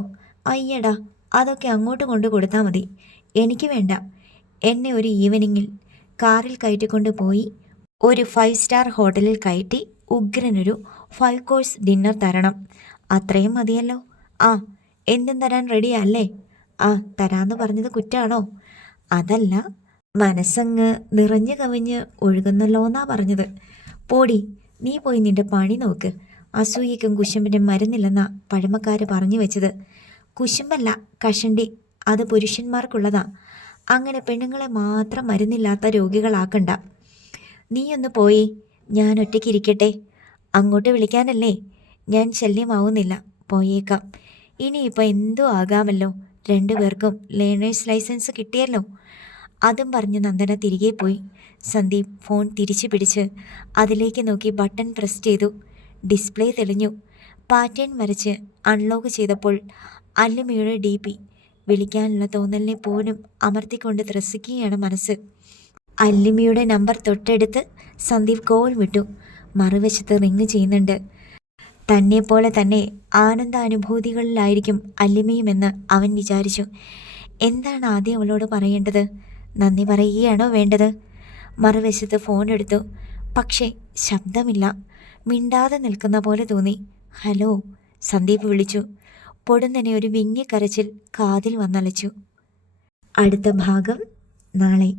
അയ്യടാ, അതൊക്കെ അങ്ങോട്ട് കൊണ്ട് കൊടുത്താൽ മതി. എനിക്ക് വേണ്ട. എന്നെ ഒരു ഈവനിങ്ങിൽ കാറിൽ കയറ്റിക്കൊണ്ട് പോയി ഒരു 5 സ്റ്റാർ ഹോട്ടലിൽ കയറ്റി ഉഗ്രനൊരു 5 കോഴ്സ് ഡിന്നർ തരണം. അത്രയും മതിയല്ലോ. ആ, എന്തും തരാൻ റെഡിയാ അല്ലേ? ആ, തരാമെന്ന് പറഞ്ഞത് കുറ്റാണോ? അതല്ല, മനസ്സങ്ങ് നിറഞ്ഞു കവിഞ്ഞ് ഒഴുകുന്നല്ലോ എന്നാ പറഞ്ഞത്. പോടി, നീ പോയി നിന്റെ പണി നോക്ക്. അസൂയയ്ക്കും കുശുമ്പിനും മരുന്നില്ലെന്നാ പഴമക്കാർ പറഞ്ഞു വെച്ചത്. കുശുമ്പല്ല, കഷണ്ടി. അത് പുരുഷന്മാർക്കുള്ളതാ. അങ്ങനെ പെണ്ണുങ്ങളെ മാത്രം മരുന്നില്ലാത്ത രോഗികളാക്കണ്ട. നീയൊന്ന് പോയി, ഞാൻ ഒറ്റയ്ക്കിരിക്കട്ടെ. അങ്ങോട്ട് വിളിക്കാനല്ലേ? ഞാൻ ശല്യമാവുന്നില്ല, പോയേക്കാം. ഇനിയിപ്പോൾ എന്തോ ആകാമല്ലോ. 2 പേർക്കും ലേണേഴ്സ് ലൈസൻസ് കിട്ടിയല്ലോ. അതും പറഞ്ഞ് നന്ദന തിരികെ പോയി. സന്ദീപ് ഫോൺ തിരിച്ചു പിടിച്ച് അതിലേക്ക് നോക്കി ബട്ടൺ പ്രസ് ചെയ്തു. ഡിസ്പ്ലേ തെളിഞ്ഞു. പാറ്റേൺ വരച്ച് അൺലോക്ക് ചെയ്തപ്പോൾ അല്ലിമയുടെ DP. വിളിക്കാനുള്ള തോന്നലിനെ പോലും അമർത്തിക്കൊണ്ട് ത്രസിക്കുകയാണ് മനസ്സ്. അല്ലിമയുടെ നമ്പർ തൊട്ടടുത്ത് സന്ദീപ് കോൾ വിട്ടു. മറുവശത്ത് റിങ് ചെയ്യുന്നുണ്ട്. തന്നെപ്പോലെ തന്നെ ആനന്ദാനുഭൂതികളിലായിരിക്കും അല്ലിമയുമെന്ന് അവൻ വിചാരിച്ചു. എന്താണ് ആദ്യം അവളോട് പറയേണ്ടത്? നന്ദി പറയുകയാണോ വേണ്ടത്? മറുവശത്ത് ഫോൺ എടുത്തു. പക്ഷേ ശബ്ദമില്ല. മിണ്ടാതെ നിൽക്കുന്ന പോലെ തോന്നി. ഹലോ, സന്ദീപ് വിളിച്ചു. പൊടുന്നനെ ഒരു വിങ്ങിക്കരച്ചിൽ കാതിൽ വന്നലച്ചു. അടുത്ത ഭാഗം നാളെ.